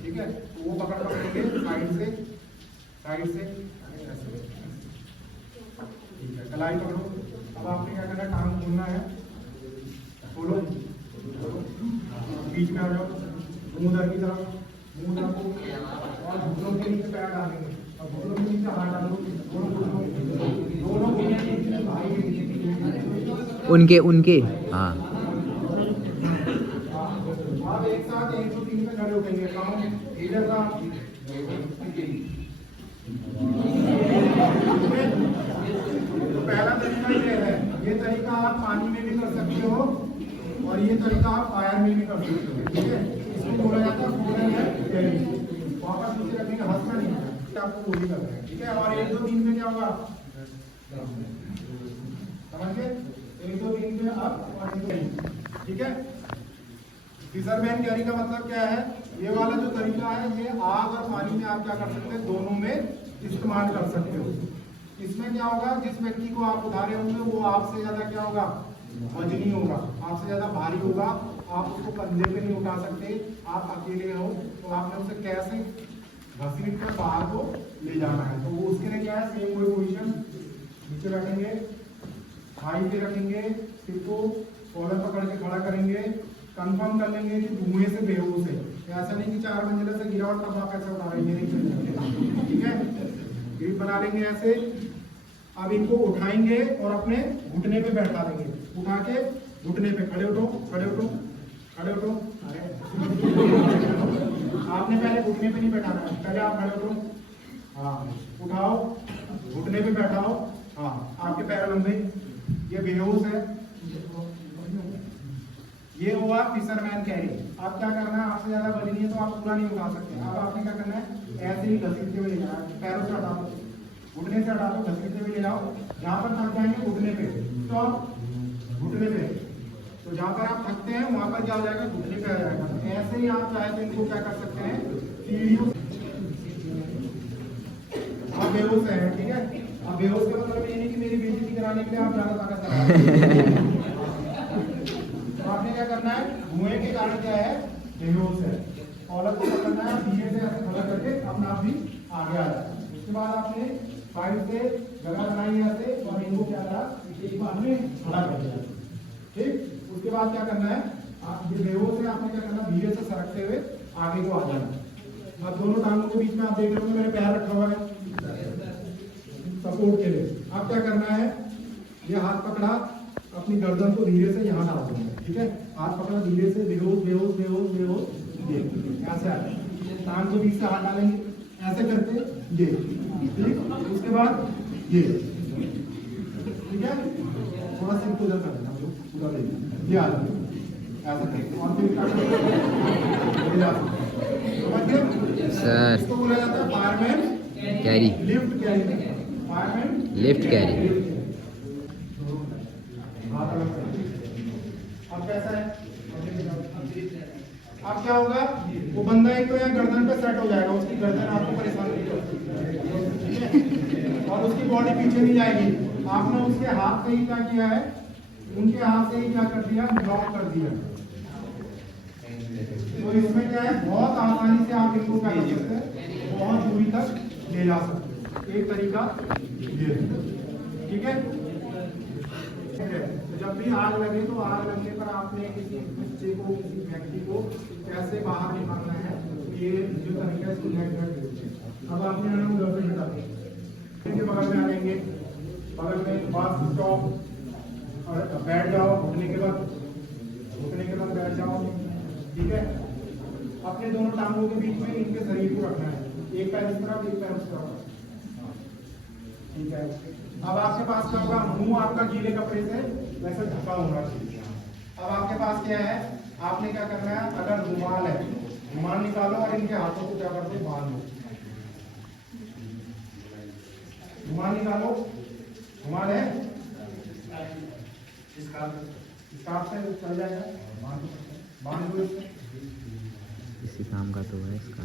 ठीक है? तो वो पकड़ पकड़ेंगे साइड से ऐसे, ठीक है? कलाई पकड़ो। अब आपने क्या करना है, टांग खोलना है, खोलो, बीच में आ जाओ, मुंह दर की तरफ, मुंह रखो और घुटनों के नीचे पैर डालेंगे और घुटनों के नीचे हाथ डालो, दोनों उनके हाँ। आप एक साथ 1 2 3 पे खड़े हो गए, काउंट, लीडर साहब, तो पहला तरीका ये है। ये तरीका आप पानी में भी कर सकते हो और ये तरीका आप फायर में भी कर सकते हो, ठीक है? इसको बोला जाता है फोर एंड एफ्ट कैरी। वापस नीचे रखेंगे, हंसना नहीं है, आपको वही करना है, ठीक है? और 1 2 3 में क्या होगा, समझ गए? 1 2 3 में अप और 1 2 3, ठीक है? फिशरमैन कैरी का मतलब क्या है, ये वाला जो तरीका है ये आग और पानी में आप क्या कर सकते हैं, दोनों में इस्तेमाल कर सकते हो। इसमें क्या होगा, जिस व्यक्ति को आप उठा रहे होंगे वो आपसे ज्यादा क्या होगा, वजनी होगा, आपसे ज्यादा भारी होगा, आप उसको कंधे पे नहीं उठा सकते, आप अकेले हो, तो आपने उसे कैसे घसीट कर बाहर को ले जाना है। तो वो उसके लिए क्या है, सेम वही पोजीशन, नीचे बैठेंगे, थाई पे रखेंगे, सिर को कॉलर पकड़ के खड़ा करेंगे, कंफर्म कर लेंगे कि धुएं से बेहोश है। ऐसा नहीं कि 4 मंजिला से गिरा और तब आप ऐसा उठा रहे हैं, नहीं चलेगा, ठीक है? ग्रिप बना लेंगे ऐसे। अब इनको उठाएंगे और अपने घुटने पे बैठा देंगे, उठा के घुटने पे, खड़े उठो, अरे आपने पहले घुटने पे नहीं बैठाना है, पहले आप खड़े उठो, हाँ, उठाओ, घुटने पे बैठाओ, हाँ, आपके पैर लंबे, ये बेहोश है। ये हुआ फिशरमैन कैरी। आप क्या करना है, आपसे ज्यादा वजनी है तो आप पूरा नहीं उठा सकते। अब आपने क्या करना है, ऐसे ही घसीटते हुए ले जाना, पैरों से हटा दो, घुटने से हटा दो, घसीटते हुए ले जाओ, जहाँ पर थक जाएंगे घुटने पे, स्टॉप, घुटने पे। तो जहाँ पर आप थकते हैं वहाँ पर क्या हो जाएगा, घुटने पे आ जाएगा। तो ऐसे ही आप चाहे तो इनको क्या कर सकते हैं, सीढ़ियों बेहोश है, ठीक है। अब बेहोश का मतलब ये नहीं कि मेरी बेइज्जती कराने के लिए आप ज्यादा ताकत लगा रहे हैं। तो आपने क्या करना है, धुएं के कारण क्या है, बेहोश है। कॉलर को पकड़ना है, धीरे से ऐसे खड़ा करके अपना आप भी आगे आ जाए। उसके बाद आपने साइड से जगह बनाई ऐसे और इनको क्या करा, एक बार में खड़ा कर दिया, ठीक। उसके बाद क्या करना है, आप ये बेहोश है, आपने क्या करना, धीरे से सरकते हुए आगे को आ जाना। अब दोनों टांगों के बीच में आप देख रहे हो मैंने पैर रखा हुआ है सपोर्ट के लिए। अब क्या करना है, ये हाथ पकड़ा, अपनी गर्दन को धीरे से यहाँ डाल देना, ठीक है। हाथ पकड़ा धीरे से, बेहोश बेहोश बेहोश बेहोश, ये ऐसे आए, टांग के बीच से हाथ डालेंगे ऐसे करके, ये ठीक। उसके बाद ये, ठीक है, थोड़ा सा इनको उधर कर देना, पूरा देना, ये आ जाए ऐसा करके, और फिर सर इसको बोला जाता है fireman carry, lift carry, fireman lift carry. अब कैसा है, अब क्या होगा, वो बंदा एक तो यहाँ गर्दन पे सेट हो जाएगा, उसकी गर्दन आपको परेशान नहीं होगी और उसकी बॉडी पीछे नहीं जाएगी। आपने उसके हाथ से ही क्या किया है, उनके हाथ से ही क्या कर दिया, ब्लॉक कर दिया। तो इसमें क्या है, बहुत आसानी से आप इनको क्या कर सकते हैं, बहुत दूरी तक ले जा सकते हैं। एक तरीका ये, ठीक है। तो जब भी आग लगे तो आग लगने पर आपने किसी बच्चे को, किसी व्यक्ति को कैसे बाहर निकालना है, ये जो तरीका है इसको नेट बोलते हैं। अब आपने आना उधर पे बिठा के बगल में आ जाएंगे, बगल में बस स्टॉप और बैठ जाओ, घुटने के बाद बैठ जाओ, ठीक है। अपने दोनों टांगों के बीच में इनके शरीर को रखना है, एक पैर इस तरफ एक पैर उस तरफ, ठीक है। अब आपके पास क्या होगा, मुंह आपका गीले कपड़े से वैसे ढका होना चाहिए। अब आपके पास क्या है, आपने क्या करना है, अगर रुमाल है, रुमाल निकालो और इनके हाथों को क्या कर दो, बांध दो। रुमाल निकालो, रुमाल है, स्कार्फ से चल जाएगा, बांध दो इससे। इसी काम का तो है इसका।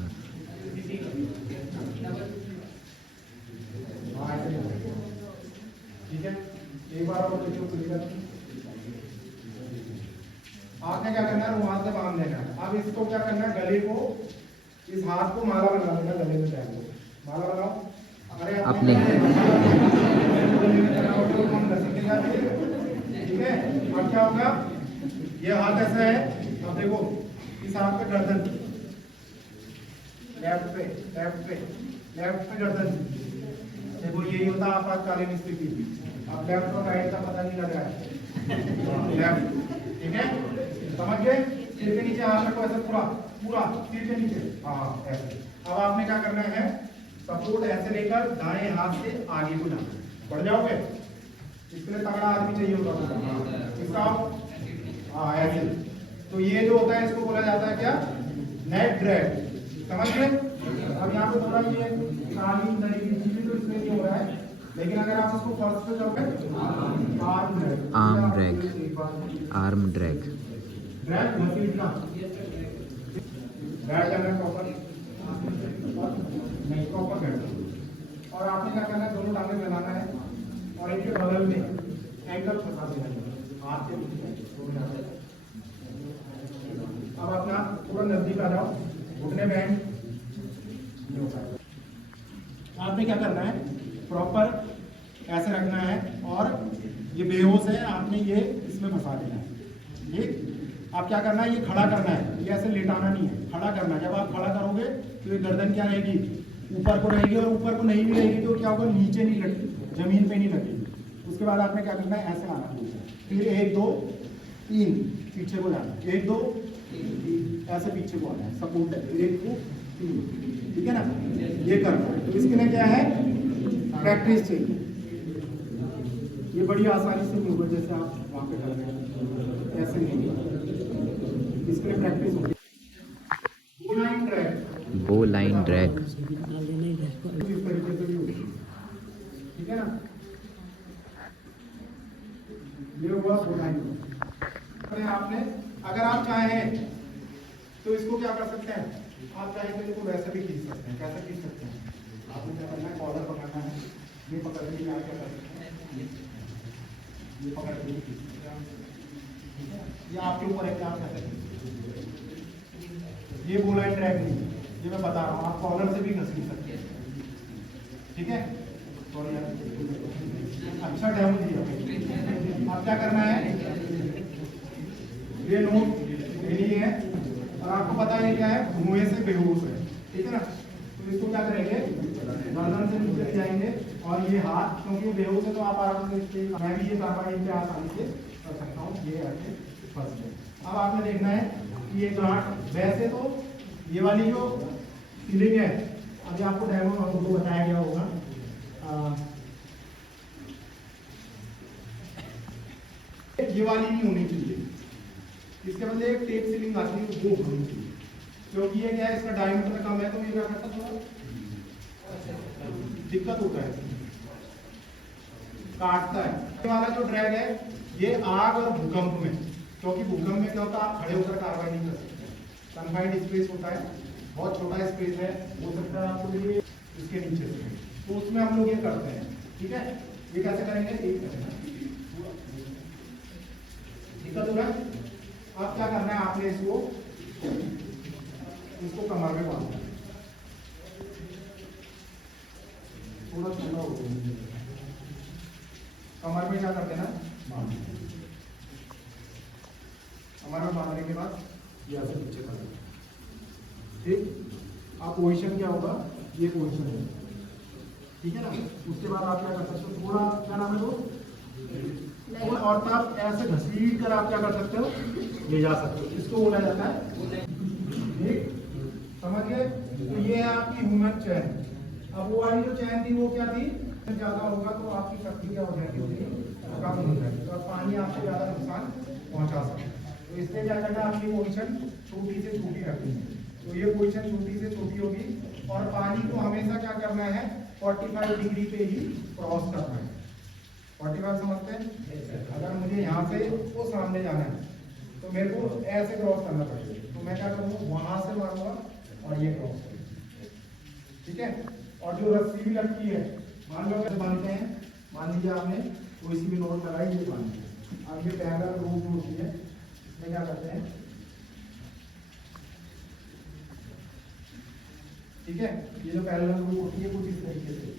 ठीक है, एक बार और देखो क्लियर। आपने क्या करना है, रुमाल से बांध देना है। अब इसको क्या करना है, गले को, इस हाथ को माला बना देना, गले में पहन दो, माला बनाओ। अरे अपने ठीक है। अब क्या होगा, ये हाथ ऐसा है, अब देखो इस हाथ पे गर्दन, लेफ्ट पे गर्दन, देखो यही होता है आपातकालीन स्थिति। अब लेफ्ट और राइट का पता नहीं लग रहा है, लेफ्ट, ठीक है, समझ गए। सिर के नीचे हाथ रखो ऐसे, पूरा सिर के नीचे, हाँ ऐसे। अब आपने क्या करना है, सपोर्ट ऐसे लेकर दाएं हाथ से आगे को जाना, बढ़ जाओगे। इसके लिए तगड़ा आदमी चाहिए होता है, इसका हाँ ऐसे। तो ये जो होता है इसको बोला जाता है क्या, नेट ड्रैग, समझ गए। अब यहाँ पे थोड़ा ये कालीन दरी भी तो इसमें नहीं हो रहा है, लेकिन अगर आप इसको फर्स्ट पे चलोगे, arm drag, arm drag, drag घसीटना, बैठ जाना प्रॉपर, नहीं प्रॉपर बैठ। और आपने क्या करना है, दोनों टांगें फैलाना है और इनके बगल में एंकल फंसा देना है, हाथ के पीछे। अब अपना थोड़ा नजदीक आ जाओ, घुटने बैंड। आपने क्या करना है, प्रॉपर ऐसे रखना है और ये बेहोश है, आपने ये इसमें फंसा देना है, ठीक। आप क्या करना है, ये खड़ा करना है, ये ऐसे लेटाना नहीं है, खड़ा करना है। जब आप खड़ा करोगे तो ये गर्दन क्या रहेगी, ऊपर को रहेगी, और ऊपर को नहीं भी रहेगी तो क्या होगा, नीचे नहीं लगेगी, जमीन पे नहीं लगेगी। उसके बाद आपने क्या करना है, ऐसे आना है, फिर 1 2 3 पीछे को जाना, 1 2 ऐसे पीछे को आना है, सपोर्ट है, 1 2 3, ठीक है ना, ये करना है। तो इसके लिए क्या है, प्रैक्टिस चाहिए। ये बड़ी आसानी से नहीं होगा जैसे आप वहाँ पे कर रहे हैं, ऐसे नहीं होगा, इसके लिए प्रैक्टिस होगी। बो लाइन ड्रैग, इस तरीके से भी होगी, ठीक है ना। ये हुआ बो लाइन। आपने अगर आप चाहें तो इसको क्या कर सकते हैं, आप चाहें तो इसको वैसे भी खींच सकते हैं। कैसे खींच सकते हैं, आपने क्या करना है, कॉलर पकड़ना है, ये पकड़ के आप क्या करना है, ये पकड़ के, ठीक है, ये आपके ऊपर है कि आप क्या करेंगे। ये बोला है ट्रैक नहीं, ये मैं बता रहा हूँ, आप कॉलर से भी घसीट सकते हैं, ठीक है। अच्छा डेमो दिया। अब क्या करना है, ये नोट लेनी है और आपको पता है क्या है, धुएं से बेहोश है, ठीक है ना। तो इसको क्या करेंगे, गर्दन से नीचे ले जाएंगे और ये हाथ, क्योंकि बेहोश है तो आप आराम से इसके, मैं भी ये कार्बाइन पे आसानी से कर सकता हूँ, ये ऐसे फंस गए। अब आपने देखना है कि ये गांठ, वैसे तो ये वाली जो फीलिंग है, अभी आपको डेमो आपको बताया गया होगा, ये वाली नहीं होनी चाहिए, इसके बदले एक टेप सीलिंग आती है वो होनी चाहिए, क्योंकि ये क्या है, इसका डायमीटर कम है तो ये क्या करता है, थोड़ा दिक्कत होता है, काटता है। ये वाला जो ड्रैग है ये आग और भूकंप में, क्योंकि भूकंप में क्या होता है, आप खड़े होकर कार्रवाई नहीं कर सकते, कन्फाइंड स्पेस होता है, बहुत छोटा स्पेस है, हो सकता है आपको ये इसके नीचे से, तो उसमें हम लोग ये करते हैं, ठीक है। ये कैसे करेंगे, एक करेंगे, दिक्कत हो रहा है। अब क्या करना है, आपने इसको कमर में बांधना है, थोड़ा ठंडा हो गया, कमर में क्या करते हैं ना, बांधना, कमर में बांधने के बाद ये ऐसे पीछे करना, ठीक। आप पोजीशन क्या होगा, ये पोजीशन है, ठीक है ना। उसके बाद आप क्या कर सकते हो, थोड़ा क्या नाम है वो, और तब ऐसे घसीट कर आप क्या कर सकते हो, ले जा सकते हो, इसको बोला जाता है, ठीक, समझ गए। तो ये है आपकी ह्यूमन चैन। अब वो वाली जो चैन थी वो क्या थी, ज्यादा होगा तो आपकी शक्ति क्या हो जाएगी, कम हो जाएगी, तो पानी आपको ज्यादा नुकसान पहुंचा सकता है। तो इसलिए क्या करना है, अपनी पोजीशन छोटी से छोटी रखनी है, तो ये पोजीशन छोटी से छोटी होगी और पानी को हमेशा क्या करना है, 45 डिग्री पे ही क्रॉस करना है। 45 समझते हैं, अगर मुझे यहाँ से वो सामने जाना है तो मेरे को ऐसे क्रॉस करना पड़ेगा, तो मैं क्या करूँगा, वहां से मारूंगा और ये क्रॉस करूँगा, ठीक है। और जो रस्सी भी लगती है, मान लो कैसे बांधते हैं, मान लीजिए आपने कोई सी भी नोट लगाई, ये बांधते हैं। अब ये पैरल रूप होती है, इसमें क्या करते हैं, ठीक है, ये जो पैरल रूप होती है कुछ इस तरीके से।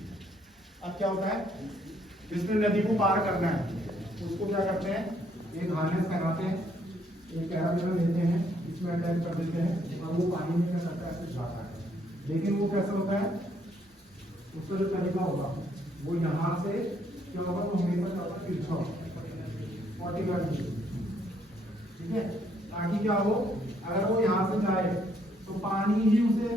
अब क्या होता है, जिसने नदी को पार करना है उसको क्या करते हैं, एक हार्नेस पहनाते हैं, एक पैरामीटर लेते हैं, इसमें अटैच कर देते हैं और वो पानी में क्या करता है, ऐसे जाता है। लेकिन वो कैसा होता है, उसका जो तरीका होगा वो यहाँ से क्या होगा, तो हमेशा क्या होगा, तिरछा होगा 45 डिग्री, ठीक है, ताकि क्या हो, अगर वो यहाँ से जाए तो पानी ही उसे,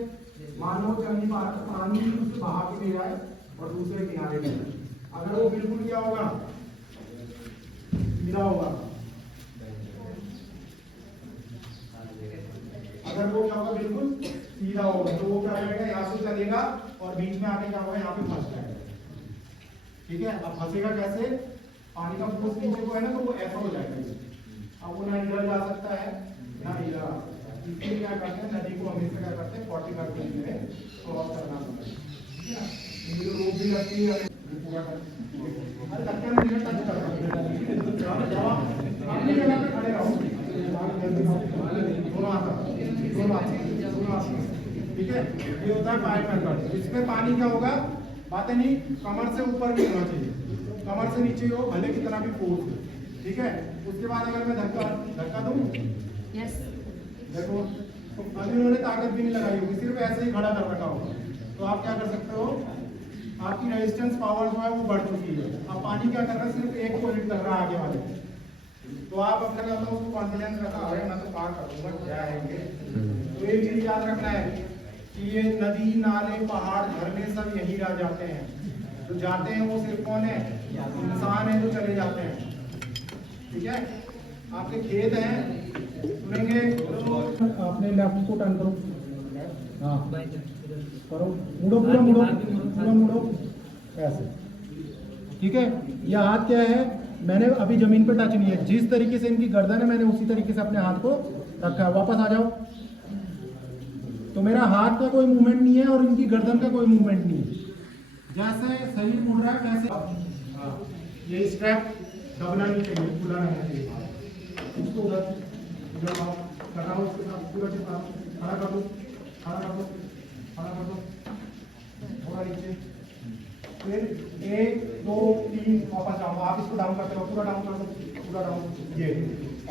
मान लो चल नहीं पा रहा, पानी ही उसे बहा के ले जाए और दूसरे किनारे पे। अगर वो बिल्कुल क्या होगा, सीधा होगा, अगर वो क्या होगा, बिल्कुल सीधा होगा, तो वो क्या करेगा, यहाँ से चलेगा और बीच में आके क्या होगा, यहाँ पे फंस जाएगा, ठीक है। अब फंसेगा कैसे, पानी का फोर्स नीचे को है ना, तो वो ऐसा हो जाएगा, अब वो ना इधर जा सकता है ना इधर आ सकता है। इसलिए क्या करते हैं, नदी को हमेशा क्या करते हैं, 45 डिग्री में क्रॉस करना पड़ता है, ठीक है। इनकी रोक भी लगती है, अरे लगता है मुझे टच कर रहा हूँ, अपनी जगह पे खड़े रहो, दोनों हाथ, ठीक है। ये होता है पाइप मेथड। इसमें पानी क्या होगा, बातें नहीं, कमर से ऊपर भी होना चाहिए, कमर से नीचे हो भले कितना भी फोर्स हो, ठीक है। उसके बाद अगर मैं धक्का दूं, देखो अभी उन्होंने ताकत भी नहीं लगाई होगी, सिर्फ ऐसे ही खड़ा कर रखा होगा, तो आप क्या कर सकते हो, आपकी रेजिस्टेंस पावर जो है वो बढ़ चुकी है। अब पानी क्या कर रहा है, सिर्फ एक को हिट कर रहा है आगे वाले, तो आप अपने उसको कॉन्फिडेंस रखा है, मैं तो पार कर दूंगा, क्या है ये। तो एक चीज याद रखना है कि ये नदी, नाले, पहाड़, झरने सब यही रह जाते हैं, जो जाते हैं वो सिर्फ कौन है, इंसान है जो चले जाते हैं, ठीक है। आपके खेत हैं, सुनेंगे, अपने लेफ्ट को टर्न करो, हाँ करो, मुड़ो पूरा, मुड़ो पूरा, मुड़ो ऐसे, ठीक है। यह हाथ क्या है, मैंने अभी जमीन पे टच नहीं है, जिस तरीके से इनकी गर्दन है मैंने उसी तरीके से अपने हाथ को रखा है। वापस आ जाओ, तो मेरा हाथ का कोई मूवमेंट नहीं है और इनकी गर्दन का कोई मूवमेंट नहीं है, जैसे शरीर मुड़ रहा है वैसे ये स्ट्रैप दबना नहीं चाहिए, खुला रहना चाहिए। उसको उधर लगाओ, उसके साथ पूरा खड़ा कर दो, खड़ा कर दो, खड़ा कर दो, थोड़ा नीचे। फिर 1 2 3 वापस जाओ। आप इसको डाउन करते रहो, पूरा डाउन कर दो, पूरा डाउन। ये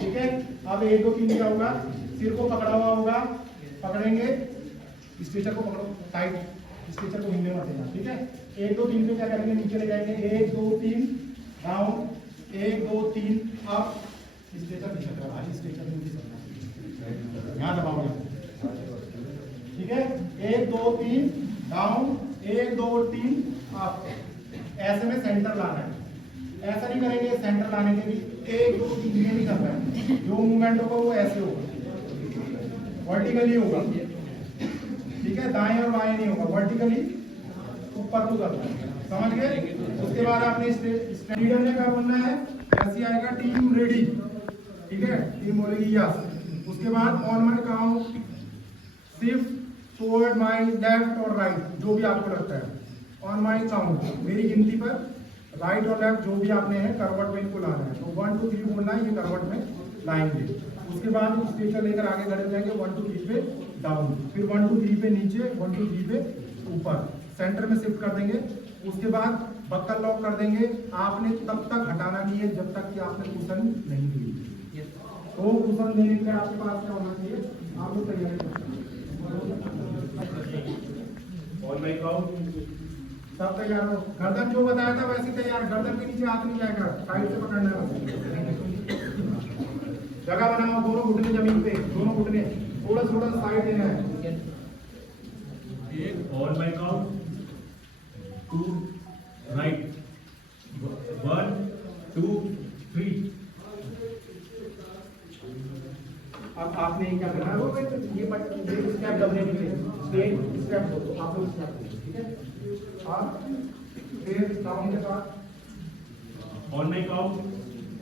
ठीक है। अब 1 2 3 क्या होगा, सिर को पकड़ा हुआ होगा, पकड़ेंगे, स्ट्रेचर को पकड़ो टाइट, स्ट्रेचर को हिलने मत देना, ठीक है। 1 2 3 पे क्या करेंगे, नीचे ले जाएंगे, 1 2 3 डाउन, 1 2 3 अप, स्ट्रेचर नीचे रखा है, स्ट्रेचर नीचे रखा है, यहाँ दबाओगे, ठीक है। 1 2 3 डाउन, 1 2 3 अप, ऐसे में सेंटर लाना है। ऐसा नहीं करेंगे सेंटर लाने के लिए 1 2 3 ये नहीं करना है, जो मूवमेंट होगा वो ऐसे होगा, वर्टिकली होगा, ठीक है। दाएं और बाएं नहीं होगा, वर्टिकली ऊपर को करना है, समझ गए। उसके बाद आपने लीडर ने क्या बोलना है, ऐसे आएगा टीम रेडी, ठीक है, टीम बोलेगी यस। उसके बाद on my count shift toward my left और राइट, जो भी आपको लगता है, ऑन माय काउंट, मेरी गिनती पर राइट और लेफ्ट जो भी आपने है करवट में इनको लाना है। तो 1 2 3 बोलना है, ये करवट में लाएंगे। उसके बाद स्ट्रेचर लेकर आगे खड़े हो जाएंगे, 1 2 3 पे डाउन, फिर 1 2 3 पे नीचे, 1 2 3 पे ऊपर, सेंटर में शिफ्ट कर देंगे। उसके बाद बक्कल लॉक कर देंगे। आपने तब तक हटाना नहीं है जब तक कि आपने कुशन नहीं दी। तो कुशन देने के लिए आपके पास क्या होना चाहिए, आप लोग तैयारी करें। सब तैयार हो, गर्दन जो बताया था वैसे तैयार, गर्दन के नीचे हाथ नहीं जाएगा, साइड से पकड़ना है। जगह बनाओ, दोनों घुटने जमीन पे, दोनों घुटने थोड़ा थोड़ा साइड देना है। On my count 2 right, 1 2 3। अब आपने क्या करना है, वो ये स्टेप दबने के लिए स्टेप दो, आप लोग स्टेप दो, ठीक है। आप फिर डाउन के साथ ऑन माय काउंट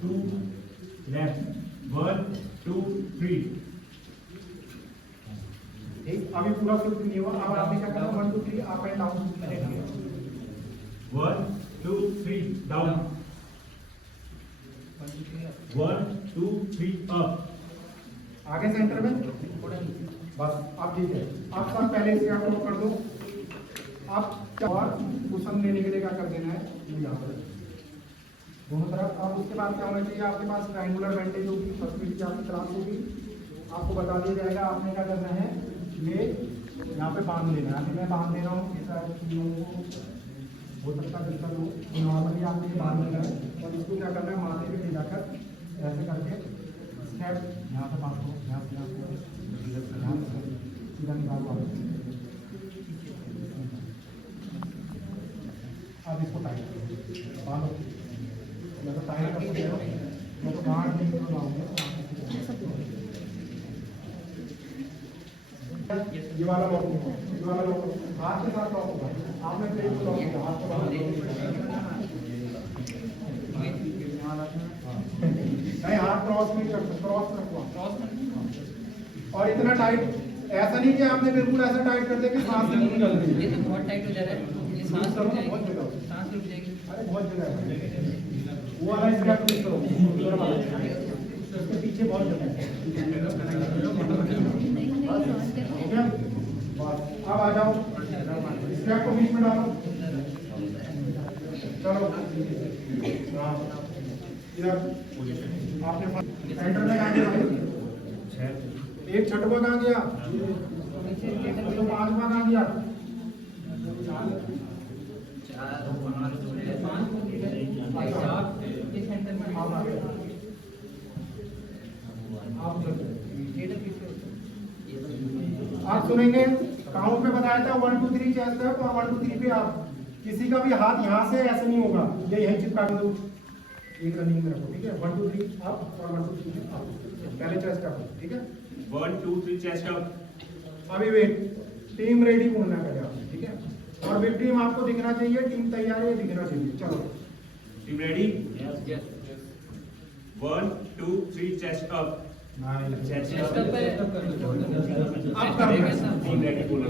2 लेफ्ट, 1 2 3। अभी पूरा शिफ्ट नहीं हुआ। अब आपने क्या करना, 1 2 3 up and down, 1 2 3 down, 1 2 3 up, आगे सेंटर में बस। अब ठीक है, अब सब पहले से आप लोग कर दो। अब और कुशन लेने के लिए क्या कर देना है, ये यहाँ पर दोनों तरफ। अब उसके बाद क्या होना चाहिए, आपके पास ट्रायंगुलर बैंडेज होगी, फर्स्ट की आपकी क्लास होगी, आपको बता दिया जाएगा। आपने क्या करना है, ये यहाँ पे बांध लेना है। अभी मैं बांध दे रहा हूँ, ऐसा हो सकता है बिल्कुल नॉर्मली आपने ये बांध लेना है। और इसको क्या करना है, माथे पे ले जाकर ऐसे करके स्टेप यहाँ से बांधो, यहाँ से सीधा निकालो। अब इसको टाइट बांधो, मैं तो टाइट कर सकते हो, मैं तो बाहर नहीं निकलवाऊंगा। ये वाला लॉक नहीं होगा, ये वाला लॉक हाथ के साथ लॉक होगा। आपने प्लेट को लॉक किया, हाथ को बाहर नहीं, हाथ क्रॉस नहीं कर सकते, क्रॉस रखो, क्रॉस में। और इतना टाइट ऐसा नहीं कि आपने बिल्कुल ऐसा टाइट कर दिया कि सांस नहीं निकलती। ये तो बहुत टाइट हो जा रहा है, ये सांस रुक जाएगी, बहुत जगह सांस रुक जाएगी। अरे बहुत जगह है, वो वाला स्टेप नहीं करो, उसके पीछे बहुत जगह है। अब आ जाओ, स्टेप को बीच में डालो, चलो इधर आपने सेंटर में कहाँ गया, एक छठवा कहाँ गया, तो पांचवा कहाँ गया, आप सुनेंगे काउंट पे बताया था 1 2 3 चेस्ट है, और 1 2 3 पे आप किसी का भी हाथ यहाँ से ऐसे नहीं होगा, ये यही चिपका दो, एक रनिंग में रखो, ठीक है। 1 2 3 अप और 1 2 3 अप, पहले चेस्ट अप, ठीक है। 1 2 3 चेस्ट अप। अभी वेट, टीम रेडी बोलना पड़ेगा आपको, ठीक है। और वेट टीम आपको दिखना चाहिए, टीम तैयार है दिखना चाहिए। चलो team ready, yes 1 2 3 chest up, chest up अब करना टीम रेडी बोलो।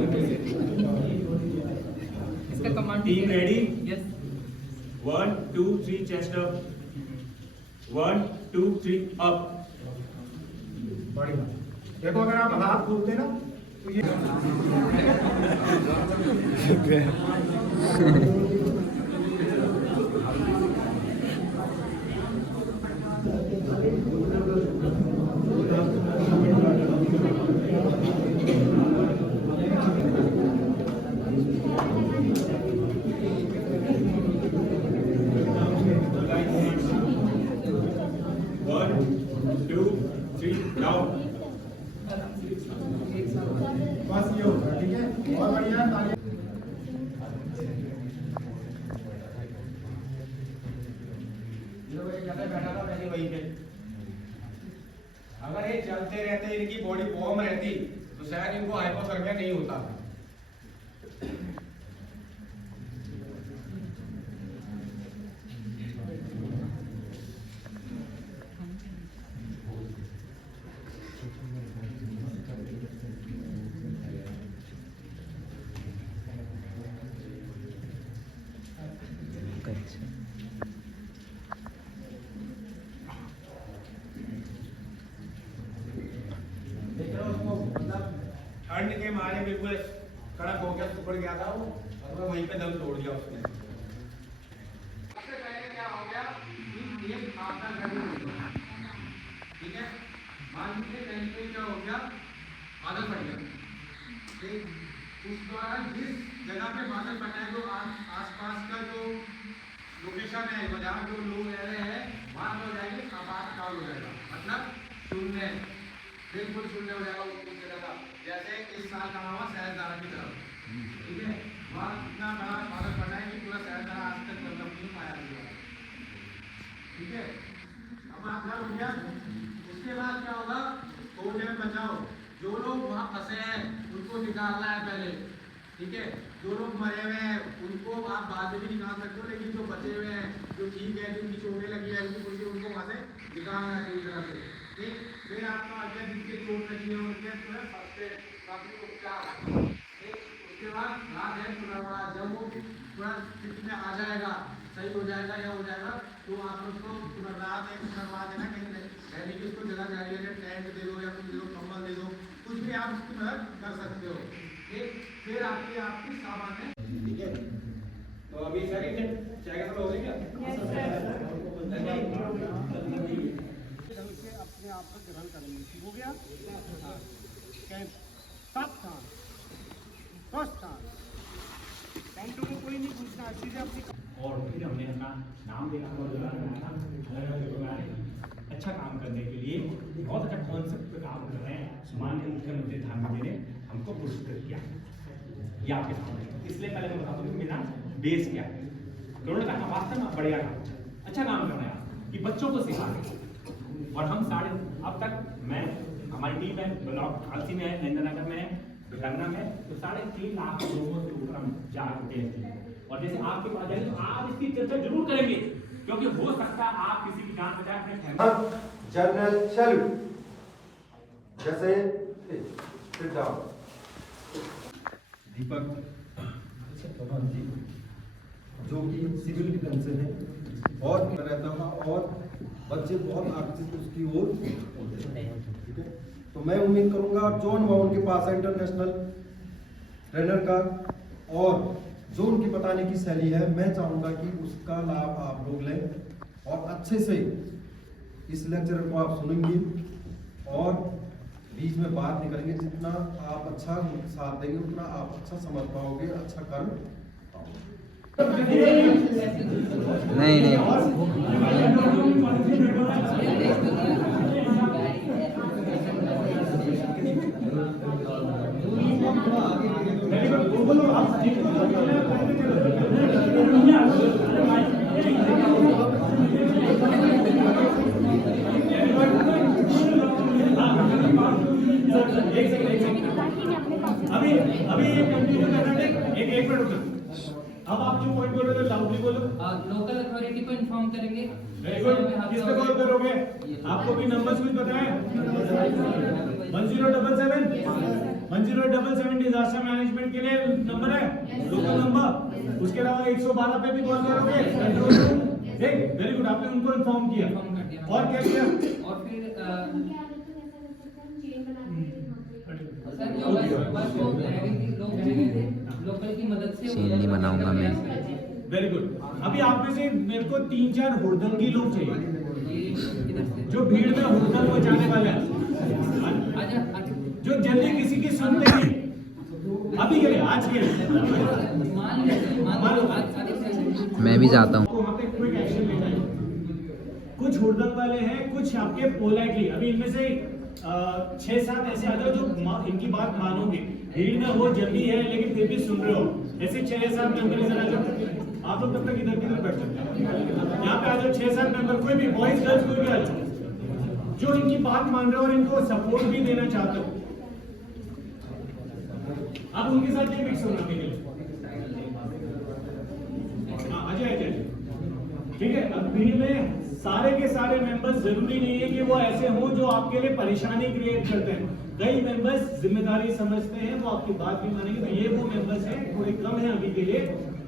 इसका command team ready? Yes 1 2 3 chest up 1 2 3 up. बढ़िया। देखो अगर आप हाथ खोलते ना तो ये बस ये होगा, ठीक है? बहुत बढ़िया, तालियां। बैठा था पहले वहीं पे। अगर ये चलते रहते, इनकी बॉडी वार्म रहती तो शायद इनको हाइपोथर्मिया नहीं होता। ठंड के मारे बिल्कुल कड़क हो गया, सुपड़ गया था वो, और वो वहीं पे दम तोड़ दिया उसने। सबसे पहले क्या हो गया कि एक आपका गर्मी हो गया, ठीक है? मान लीजिए कहीं पे क्या हो गया, बादल फट गया, ठीक? उस दौरान जिस जगह पे बादल फटा है, जो आसपास का जो लोकेशन है, जहाँ जो लोग रह रहे हैं, वहाँ हो जाएंगे आपातकाल हो जाएगा, मतलब शून्य, बिल्कुल शून्य हो जाएगा उस जगह का। जैसे इस साल का हुआ शहरदारा की तरफ, ठीक है? वहाँ इतना बड़ा बादल फटा है कि पूरा शहरदारा आज तक डेवलप नहीं पाया गया, ठीक है? अब आपका हो गया। उसके बाद क्या होगा, खोज एवं बचाओ। जो लोग वहाँ फंसे हैं उनको निकालना है पहले, ठीक है? जो लोग मरे हुए हैं उनको आप बाद में भी निकाल सकते हो, लेकिन जो बचे हुए हैं, जो ठीक है, जिनकी चोटें लगी है, उनको वहाँ से निकालना है पूरी तरह से, ठीक? फिर आपका अगर जिनके चोट लगी है उनके फर्स्ट एड, प्राथमिक उपचार, ठीक? उसके बाद रात है पुनर्वास। जब वो पूरा स्थिति में आ जाएगा, सही हो जाएगा या हो जाएगा, तो आप उसको पुनर्वास देना, कहीं रहने की उसको जगह चाहिए, टेंट दे दो या कुछ दे दो, कंबल दे दो, कुछ भी आप उसकी मदद कर सकते हो, ठीक? फिर आपकी सामान है, ठीक है? तो अभी सर चाय का हो गया अपने आप को ग्रहण करेंगे, हो गया? काउंटर में कोई नहीं पूछना, सीधे अपनी। और फिर हमने अपना नाम देना अच्छा काम करने के लिए बहुत अच्छा कॉन्सेप्ट पे काम कर रहे हैं। माननीय मुख्यमंत्री धामी जी ने हमको पुरस्कृत किया, ये आपके सामने। इसलिए पहले मैं बता दूं कि मेरा बेस क्या है। करोड़ का वास्तव में बढ़िया काम, अच्छा काम कर रहे हैं कि बच्चों को सिखा रहे। और हम अब तक मैं, हमारी टीम है ब्लॉक खालसी में है, नरेंद्रनगर में है, भिलंगना में, तो 3.5 लाख लोगों के ऊपर हम जा चुके हैं। और जैसे आपके पास जाएंगे तो आप इसकी चर्चा जरूर करेंगे, क्योंकि हो सकता है आप किसी की जान बचाए अपने फैमिली। जनरल सैल्यूट, जैसे सिट डाउन। दीपक चौहान जी, जो कि सिविल डिफेंस से हैं और रहता था, और बच्चे बहुत आकर्षित उसकी ओर होते हैं, ठीक है? तो मैं उम्मीद करूंगा जॉन वाउन के पास है इंटरनेशनल ट्रेनर का, और जो उनकी बताने की शैली है, मैं चाहूंगा कि उसका लाभ आप लोग लें और अच्छे से इस लेक्चर को आप सुनेंगे और बीच में बात नहीं करेंगे। जितना आप अच्छा साथ देंगे उतना आप अच्छा समझ पाओगे, अच्छा कर पाओगे। नहीं नहीं अभी एक कंटिन्यू करना है, एक मिनट रुको। अब आप जो पॉइंट बोल रहे थे लाउडली बोलो। लोकल अथॉरिटी को इन्फॉर्म करेंगे। Very good. किससे कॉल करोगे? आपको भी नंबर्स कुछ पता है? 1077 1077 डिजास्टर मैनेजमेंट के लिए नंबर है, लोकल नंबर। उसके अलावा 112 पे भी कॉल करोगे, कंट्रोल रूम। ठीक, वेरी गुड, आपने उनको इन्फॉर्म किया। और क्या किया? और फिर लोकल की मदद से चेन नहीं बनाऊंगा मैं। Very good. अभी आप में से मेरे को 3-4 हुड़दंगी लोग चाहिए जो भीड़ में हुड़दंग मचाने वाले हैं, जो जल्दी किसी की सुनते नहीं। अभी के लिए, आज के लिए मैं भी जाता हूँ। वहाँ पे क्विक एक्शन लेना है। कुछ हुड़दंग वाले हैं, कुछ आपके पोलाइटली। अभी इनमें से 6-7 ऐसे अगर जो इनकी बात मानोगे, भीड़ में हो, जल्दी है लेकिन फिर भी सुन रहे हो, ऐसे 6-7 मेंबर इधर आ जाओ। आप लोग तब तक इधर किधर बैठ सकते हैं, यहाँ पे आ जाओ। 6-7 मेंबर, कोई भी बॉयज गर्ल्स कोई भी आ जाओ जो इनकी बात मान रहे हो और इनको सपोर्ट भी देना चाहते हो। आप उनके साथ नहीं मिक्स होना के लिए। हाँ, अजय, ठीक है। अब भीड़ में सारे के सारे मेंबर्स जरूरी नहीं है कि वो ऐसे हों जो आपके लिए परेशानी क्रिएट करते हैं। कई मेंबर्स जिम्मेदारी समझते हैं, वो आपकी बात भी मानेंगे। तो ये वो मेंबर्स हैं, थोड़े कम हैं अभी के लिए,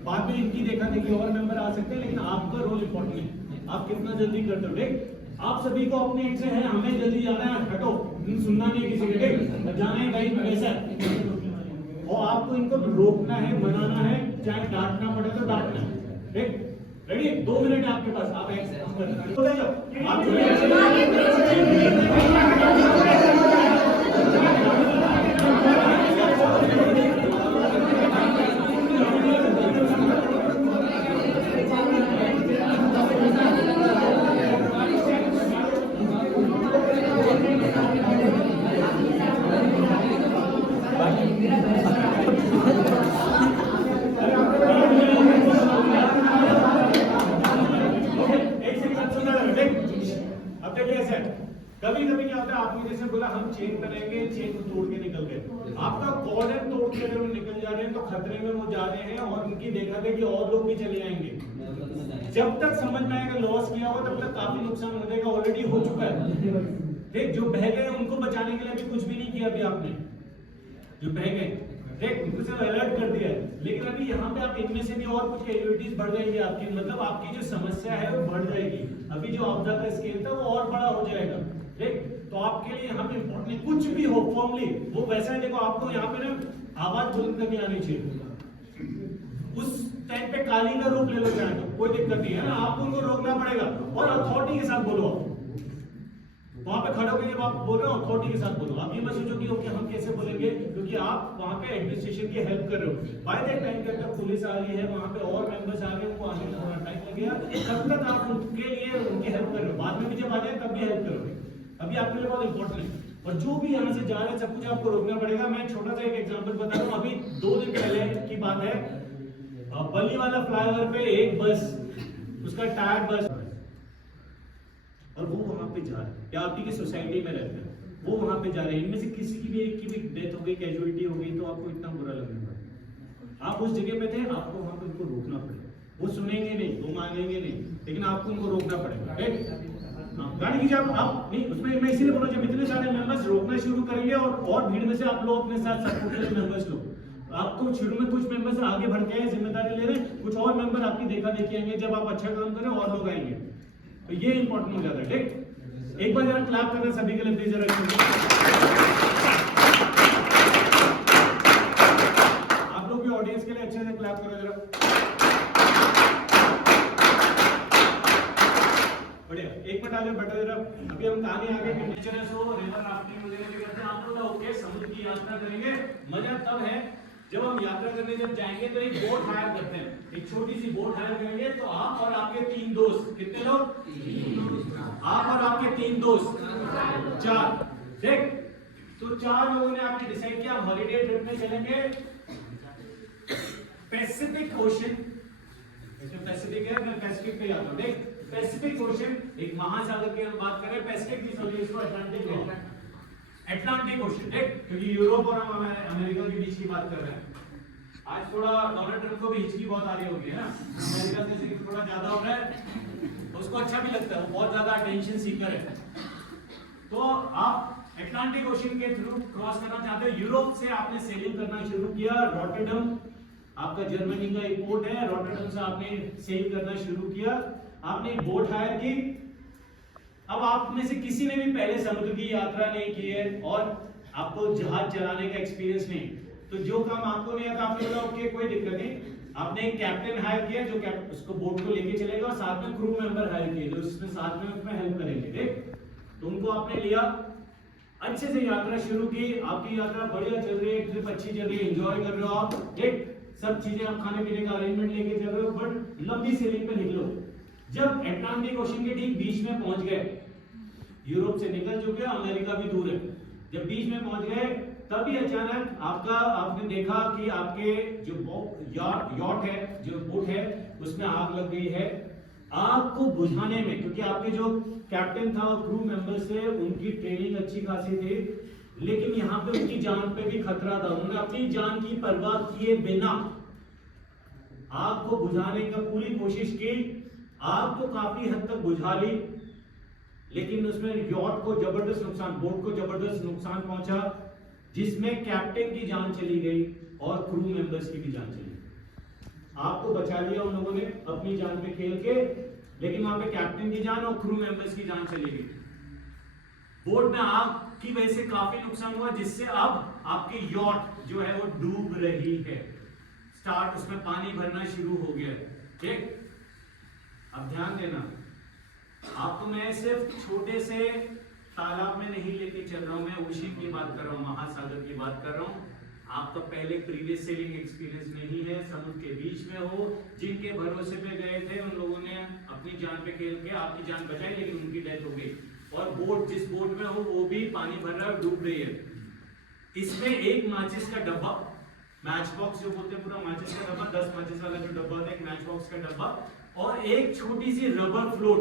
बाद में इनकी देखा देखी और मेंबर आ सकते हैं, लेकिन आपका रोल इंपॉर्टेंट है। आप कितना जल्दी करते हो, ठीक? आप सभी को अपने एक से है, हमें जल्दी जाना है, हटो, सुनना नहीं है किसी के, ठीक? जाना है कहीं वैसा, और आपको इनको रोकना है, मनाना है, चाहे डांटना पड़े तो डांटना है, ठीक? रेडी? 2 मिनट आपके पास, आप कभी-कभी क्या होता है, आपने जैसे बोला हम चेन बनाएंगे, चेन को तोड़ के निकल गए। आपका कॉर्डर तोड़ के अगर वो निकल जा रहे हैं तो खतरे में वो जा रहे हैं, और उनकी देखा देखी और लोग भी चले आएंगे। जब तक समझ में आएगा लॉस किया हुआ, तब तक काफी नुकसान हो जाएगा, ऑलरेडी हो चुका है। देख, जो बह गए उनको बचाने के लिए अभी कुछ भी नहीं किया। अभी आपने जो बह गए, देख, उनको सिर्फ अलर्ट कर दिया है, लेकिन अभी यहाँ पे आप इनमें से भी और कुछ कैजुअलिटीज बढ़ जाएंगी आपकी, मतलब आपकी जो समस्या है वो बढ़ जाएगी। अभी जो आपदा का स्केल था वो और बड़ा हो जाएगा, ठीक? तो आपके लिए यहाँ पे इम्पोर्टेंट कुछ भी हो फॉर्मली वो वैसा है। देखो, आपको यहाँ पे ना आवाज बुलंद करनी आनी चाहिए। उस टाइम पे काली का रूप ले लो चाहे तो कोई दिक्कत नहीं है ना, आपको उनको रोकना पड़ेगा और अथॉरिटी के साथ बोलो। वहां पे खड़े होकर जब आप बोल रहे हो अथॉरिटी के साथ बोलो। आप ये मत सोचो कि हम कैसे बोलेंगे, क्योंकि आप वहां पे एडमिनिस्ट्रेशन की हेल्प कर रहे हो। बाय दैट टाइम के अंदर पुलिस आ रही है, वहां पे और मेंबर्स आ गए, उनको आने में थोड़ा टाइम लगेगा, तब तक आप उनके लिए उनकी हेल्प कर रहे हो। बाद में भी जब आ जाए तब भी हेल्प करोगे। अभी आपके लिए बहुत इंपॉर्टेंट है, और जो भी यहाँ से जा रहे हैं सब कुछ आपको रोकना पड़ेगा। मैं छोटा सा एक एग्जांपल बता रहा हूँ। अभी 2 दिन पहले की बात है, बल्ली वाला फ्लाईओवर पे एक बस, उसका टायर बस, और वो वहां पे जा रहे हैं, या आपकी सोसाइटी में रहते हैं, वो वहां पे जा रहे हैं, इनमें से किसी की भी एक की भी डेथ हो गई, कैजुअलिटी हो गई, तो आपको इतना बुरा लगेगा। आप उस जगह पे थे, आपको वहां पे उनको रोकना पड़ेगा। वो सुनेंगे नहीं, वो मानेंगे नहीं, लेकिन आपको उनको रोकना पड़ेगा, राइट? गाड़ी की जब आप नहीं, उसमें मैं इसीलिए बोला, जब इतने सारे मेंबर्स रोकना शुरू करेंगे और भीड़ में से आप लोग अपने साथ सपोर्टेड मेंबर्स लो, आपको शुरू में कुछ मेंबर्स आगे बढ़ के जिम्मेदारी ले रहे हैं, कुछ और मेंबर आपकी देखा देखी आएंगे, जब आप अच्छा काम करें और लोग आएंगे, तो ये इंपॉर्टेंट हो जाता है, ठीक? एक बार जरा क्लैप करना सभी के लिए प्लीज जरा। आप लोग भी ऑडियंस के लिए अच्छे से क्लैप करो जरा। बढ़िया, 1 मिनट आगे बैठो जरा। अभी हम कहानी आगे नेचरस हो, रिवर राफ्टिंग वगैरह भी करते हैं। आप लोग ओके, समुद्र की यात्रा करेंगे, मजा तब है जब हम यात्रा करने जब जाएंगे तो एक बोट हायर करते हैं, एक छोटी सी बोट हायर करेंगे। तो आप और आपके 3 दोस्त, कितने लोग? आप और आपके 3 दोस्त, 4, ठीक? तो 4 लोगों ने आपने डिसाइड किया हॉलिडे ट्रिप में चलेंगे पैसिफिक ओशन। इसमें पैसिफिक है, मैं पैसिफिक पे जाता हूँ, देख, पैसिफिक ओशन एक महासागर की हम बात करें, पैसिफिक की सॉरी इसको अटलांटिक है, अटलांटिक ओशन, ठीक? क्योंकि यूरोप और हम अमेरिका के बीच की बात कर रहे हैं। आज थोड़ा डोनाल्ड ट्रम्प को भी हिचकी बहुत आ रही होगी, है ना? अमेरिका जैसे कि थोड़ा ज्यादा हो रहा है, उसको अच्छा भी लगता है, वो बहुत ज्यादा अटेंशन सीकर है। तो आप अटलांटिक ओशन के थ्रू क्रॉस करना चाहते हो, यूरोप से आपने सेलिंग करना शुरू किया, रॉटरडम आपका जर्मनी का एक पोर्ट है, रॉटरडम से आपने सेल करना शुरू किया, आपने एक बोट हायर की। अब आप में से किसी ने भी पहले समुद्र की यात्रा नहीं की है और आपको जहाज चलाने का एक्सपीरियंस नहीं, तो जो काम आपको नहीं आता आपने बोला ओके कोई दिक्कत नहीं, आपने एक कैप्टन हायर किया जो उसको बोट को लेके चलेगा और साथ में क्रू मेंबर हायर किए जो उसमें साथ में उसमें हेल्प करेंगे, ठीक। तो उनको आपने लिया, अच्छे से यात्रा शुरू की, आपकी यात्रा बढ़िया चल रही है, ट्रिप अच्छी चल रही है, एंजॉय कर रहे हो आप, ठीक, सब चीजें आप खाने पीने का अरेंजमेंट लेके चल रहे हो, बट लंबी सेलिंग पे निकलो। जब अटलांटिक ओशन के ठीक बीच में पहुंच गए, यूरोप से निकल चुके, अमेरिका भी दूर है, जब बीच में पहुंच गए तभी अचानक आपने देखा कि आपके जो यॉट है, जो बोट है, उसमें आग लग गई है। आग को बुझाने में, क्योंकि आपके जो कैप्टन था और क्रू मेंबर्स थे उनकी ट्रेनिंग अच्छी खासी थी, लेकिन यहाँ पे उनकी जान पे भी खतरा था, उन्होंने अपनी जान की परवाह किए बिना आग को बुझाने का पूरी कोशिश की, आग को काफी हद तक बुझा ली, लेकिन उसमें यॉट को जबरदस्त नुकसान, बोट को जबरदस्त नुकसान पहुंचा, जिसमें कैप्टन की जान चली गई और क्रू मेंबर्स की भी जान चली गई। आपको बचा लिया उन लोगों ने अपनी जान पे खेल के, लेकिन वहां पे कैप्टन की जान और क्रू मेंबर्स की जान चली गई। बोट में आग की वजह से काफी नुकसान हुआ, जिससे अब आपकी यॉट जो है वो डूब रही है, स्टार्ट उसमें पानी भरना शुरू हो गया, ठीक। अब ध्यान देना, आपको मैं सिर्फ छोटे से तालाब में नहीं लेके चल रहा हूं, मैं ओशन की बात कर रहा हूं, महासागर की बात कर रहा हूं। आपका पहले प्रीवियस सेलिंग एक्सपीरियंस नहीं है, समुद्र के बीच में हो, जिनके भरोसे पे गए थे उन लोगों ने अपनी जान पे खेल के आपकी जान बचाई, लेकिन उनकी डेथ हो गई, और बोट जिस बोट में हो वो भी पानी भर रहा है, डूब रही है। इसमें एक माचिस का डब्बा, मैच बॉक्स जो बोलते हैं, पूरा माचिस का डब्बा, 10 माचिस वाला जो डब्बा होता है, एक मैच बॉक्स का डब्बा, और एक छोटी सी रबर फ्लोट,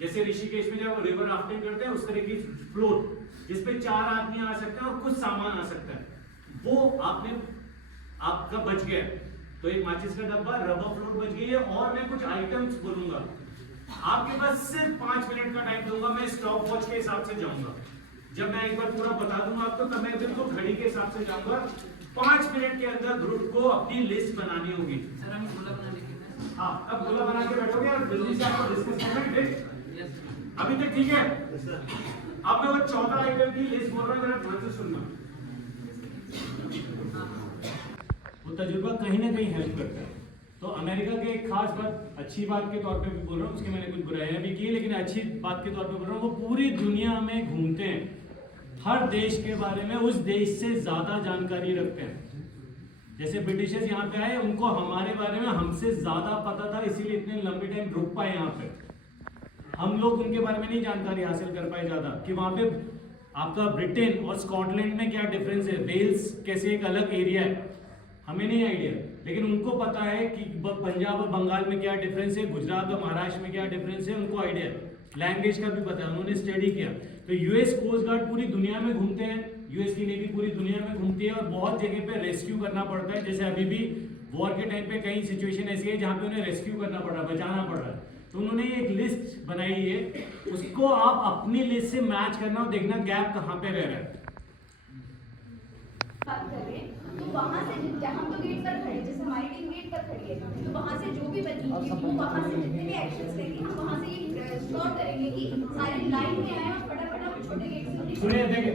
जैसे ऋषिकेश में जब रिवर राफ्टिंग करते हैं उस तरह की फ्लोट, जिसपे 4 आदमी आ सकते हैं और कुछ सामान आ सकता है, वो आपका बच गया। तो एक माचिस का डब्बा, रबर फ्लोट बच गई है, और मैं कुछ आइटम्स बोलूंगा, आपके पास सिर्फ 5 मिनट का टाइम दूंगा, मैं स्टॉप वॉच के हिसाब से जाऊंगा, जब मैं एक बार पूरा बता दूंगा आपको, तब मैं बिल्कुल घड़ी के हिसाब से जाऊंगा। 5 मिनट के अंदर ग्रुप को अपनी लिस्ट बनानी होगी। सर हमें गोला बना लेंगे। हाँ, अब गोला बना के बैठोगे और जल्दी से आपको डिस्कस करना है, ठीक? अभी तक ठीक है? अब मैं वो 14 आइटम की लिस्ट बोल रहा हूँ, जरा ध्यान से सुनना। वो तजुर्बा कहीं ना कहीं हेल्प करता है। तो अमेरिका के एक खास बात, अच्छी बात के तौर पे भी बोल रहा हूँ, उसके मैंने कुछ बुराइयां भी की, लेकिन अच्छी बात के तौर पे बोल रहा हूँ, वो पूरी दुनिया में घूमते हैं, हर देश के बारे में उस देश से ज्यादा जानकारी रखते हैं। जैसे ब्रिटिशर्स यहाँ पे आए, उनको हमारे बारे में हमसे ज्यादा पता था, इसीलिए इतने लंबे टाइम रुक पाए यहाँ पे। हम लोग उनके बारे में नहीं जानकारी हासिल कर पाए ज्यादा, कि वहाँ पे आपका ब्रिटेन और स्कॉटलैंड में क्या डिफरेंस है, वेल्स कैसे एक अलग एरिया है, हमें नहीं आइडिया, लेकिन उनको पता है कि पंजाब और बंगाल में क्या डिफरेंस है, गुजरात और महाराष्ट्र में क्या डिफरेंस है, उनको आइडिया है। लैंग्वेज का भी पता है, उन्होंने स्टडी किया। तो यूएस कोस्ट गार्ड पूरी दुनिया में घूमते हैं, यूएस की नेवी पूरी दुनिया में घूमती है, और बहुत जगह पे रेस्क्यू करना पड़ता है। जैसे अभी भी वॉर के टाइम पे कई सिचुएशन ऐसी है जहाँ पे उन्हें रेस्क्यू करना पड़ रहा है, बचाना पड़ रहा है। तो उन्होंने एक लिस्ट बनाई है, उसको आप अपनी लिस्ट से मैच करना और देखना गैप कहाँ पे रह रहा है। बात कर रहे हैं, तो वहाँ से जहाँ तो गेट पर खड़े, जैसे हमारी टीम गेट पर खड़ी है, तो वहाँ से जो भी बचेंगे वो वहाँ से जितने भी एक्शंस लेंगे, हम वहाँ से ये श्योर करेंगे कि सारे लाइन में आए और फटाफट हम छोटे गेट से। सुनिए, देखिए,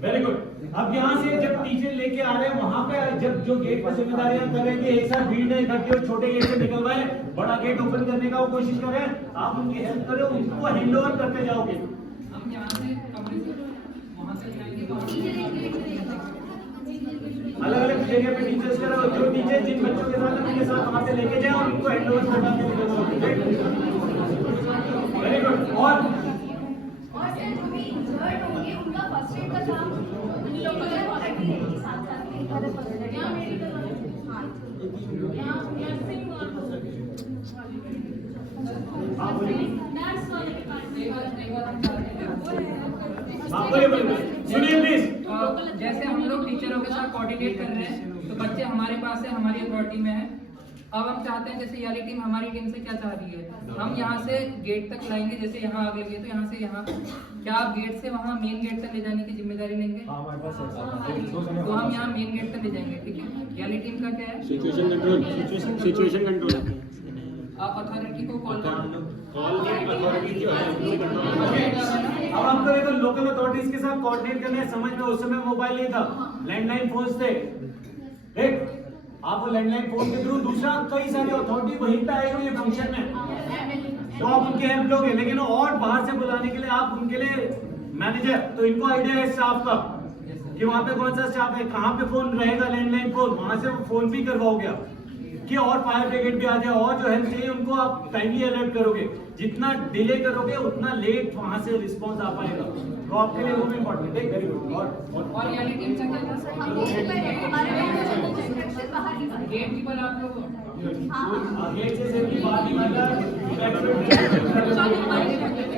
वेरी गुड। अब यहाँ से जब टीचर लेके आ रहे हैं, वहाँ पे जब जो गेट पर जिम्मेदारियां कर रहे हैं कि एक साथ भीड़ नहीं इकट्ठी और छोटे गेट से निकलवाए, बड़ा गेट ओपन करने का वो कोशिश कर रहे हैं, आप उनकी हेल्प करो, उनको हैंड ओवर करते जाओगे। हम यहाँ से कमरे से वहाँ से जाएंगे, अलग अलग जगह पे टीचर्स करो, जो टीचर जिन बच्चों के साथ उनके साथ वहाँ से लेके जाए और उनको हैंड ओवर करवा के निकलवाओगे। Very good. और सर जो भी इंजर्ड होंगे उनका फर्स्ट एड का काम लोकल ऑलरेडी रहेगी, साथ साथ में इधर फर्स्ट एड यहाँ मेडिकल हाँ यहाँ नर्सिंग और आप बोलिए, नर्स वाले सुनिए प्लीज। जैसे हम लोग टीचरों के साथ कोऑर्डिनेट कर रहे हैं, तो बच्चे हमारे पास है, हमारी अथॉरिटी में है, अब हम चाहते हैं जैसे वाली टीम हमारी टीम से क्या चाह रही है, हम यहाँ से गेट तक लाएंगे, जैसे यहाँ आग लगी है तो यहाँ से यहाँ, क्या आप गेट से वहाँ मेन गेट तक ले जाने की जिम्मेदारी लेंगे? तो हम यहाँ मेन गेट तक ले जाएंगे, ठीक है। वाली टीम का क्या है, सिचुएशन कंट्रोल आप अथॉरिटी को कॉल करो। अब आपको देखो लोकल अथॉरिटीज के साथ कोऑर्डिनेट करने समझ में, उस समय मोबाइल नहीं था, लैंडलाइन फोन थे, ठीक। आप वो लैंडलाइन फोन के थ्रू, दूसरा कई सारे अथॉरिटी वहीं पे आए हुए फंक्शन में, तो आप उनके हेल्प लोगे, लेकिन और बाहर से बुलाने के लिए आप उनके लिए मैनेजर, तो इनको आइडिया है स्टाफ का कि वहां पे कौन सा स्टाफ है, कहाँ पे फोन रहेगा, लैंडलाइन फोन, वहां से फोन भी करवाओगे आप कि और फायर ब्रिगेड भी आ जाए, और जो हेल्प चाहिए उनको आप टाइमली अलर्ट करोगे। जितना डिले करोगे उतना लेट वहां से रिस्पॉन्स आ पाएगा, तो आपके लिए वो भी इम्पोर्टेंट है। Very good. और वाली टीम का क्या गेट कीपर आप लोग गेट से सेफ्टी बाहर नहीं करते हैं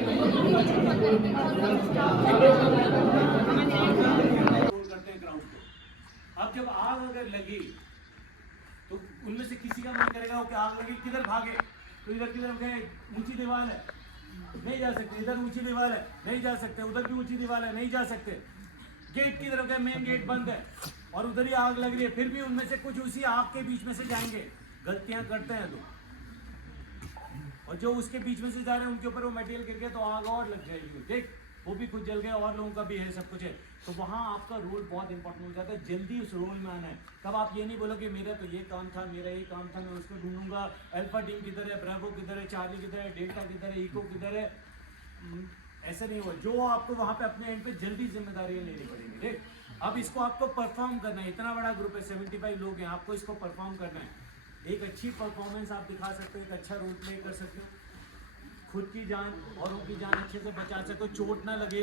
ग्राउंड को। अब जब आग अगर लगी तो उनमें से किसी का मन करेगा कि आग लगी किधर भागे, तो इधर की तरफ गए, ऊंची दीवार है नहीं जा सकते, इधर ऊंची दीवार है नहीं जा सकते, उधर भी ऊंची दीवार है नहीं जा सकते, गेट की तरफ गए, मेन गेट बंद है और उधर ही आग लग रही है, फिर भी उनमें से कुछ उसी आग के बीच में से जाएंगे, गलतियां करते हैं लोग, और जो उसके बीच में से जा रहे हैं उनके ऊपर वो मटेरियल गिर गया तो आग और लग जाएगी, ठीक, वो भी खुद जल गया और लोगों का भी है, सब कुछ है। तो वहाँ आपका रोल बहुत इंपॉर्टेंट हो जाता है, जल्दी उस रोल में आना है। तब आप ये नहीं बोलोगे मेरा तो ये काम था, मेरा ये काम था, मैं उसको ढूंढूंगा, अल्फा टीम किधर है, ब्रावो किधर है, चार्ली किधर है, डेल्टा किधर है, इको किधर है, ऐसे नहीं हुआ। जो आपको वहाँ पे अपने एंड पे जल्दी जिम्मेदारियाँ लेनी पड़ेंगी, ठीक। अब इसको आपको परफॉर्म करना है, इतना बड़ा ग्रुप है, 75 लोग हैं, आपको इसको परफॉर्म करना है। एक अच्छी परफॉर्मेंस आप दिखा सकते हो, एक अच्छा रोल प्ले कर सकते हो, खुद की जान औरों की जान अच्छे से बचा सको, चोट ना लगे,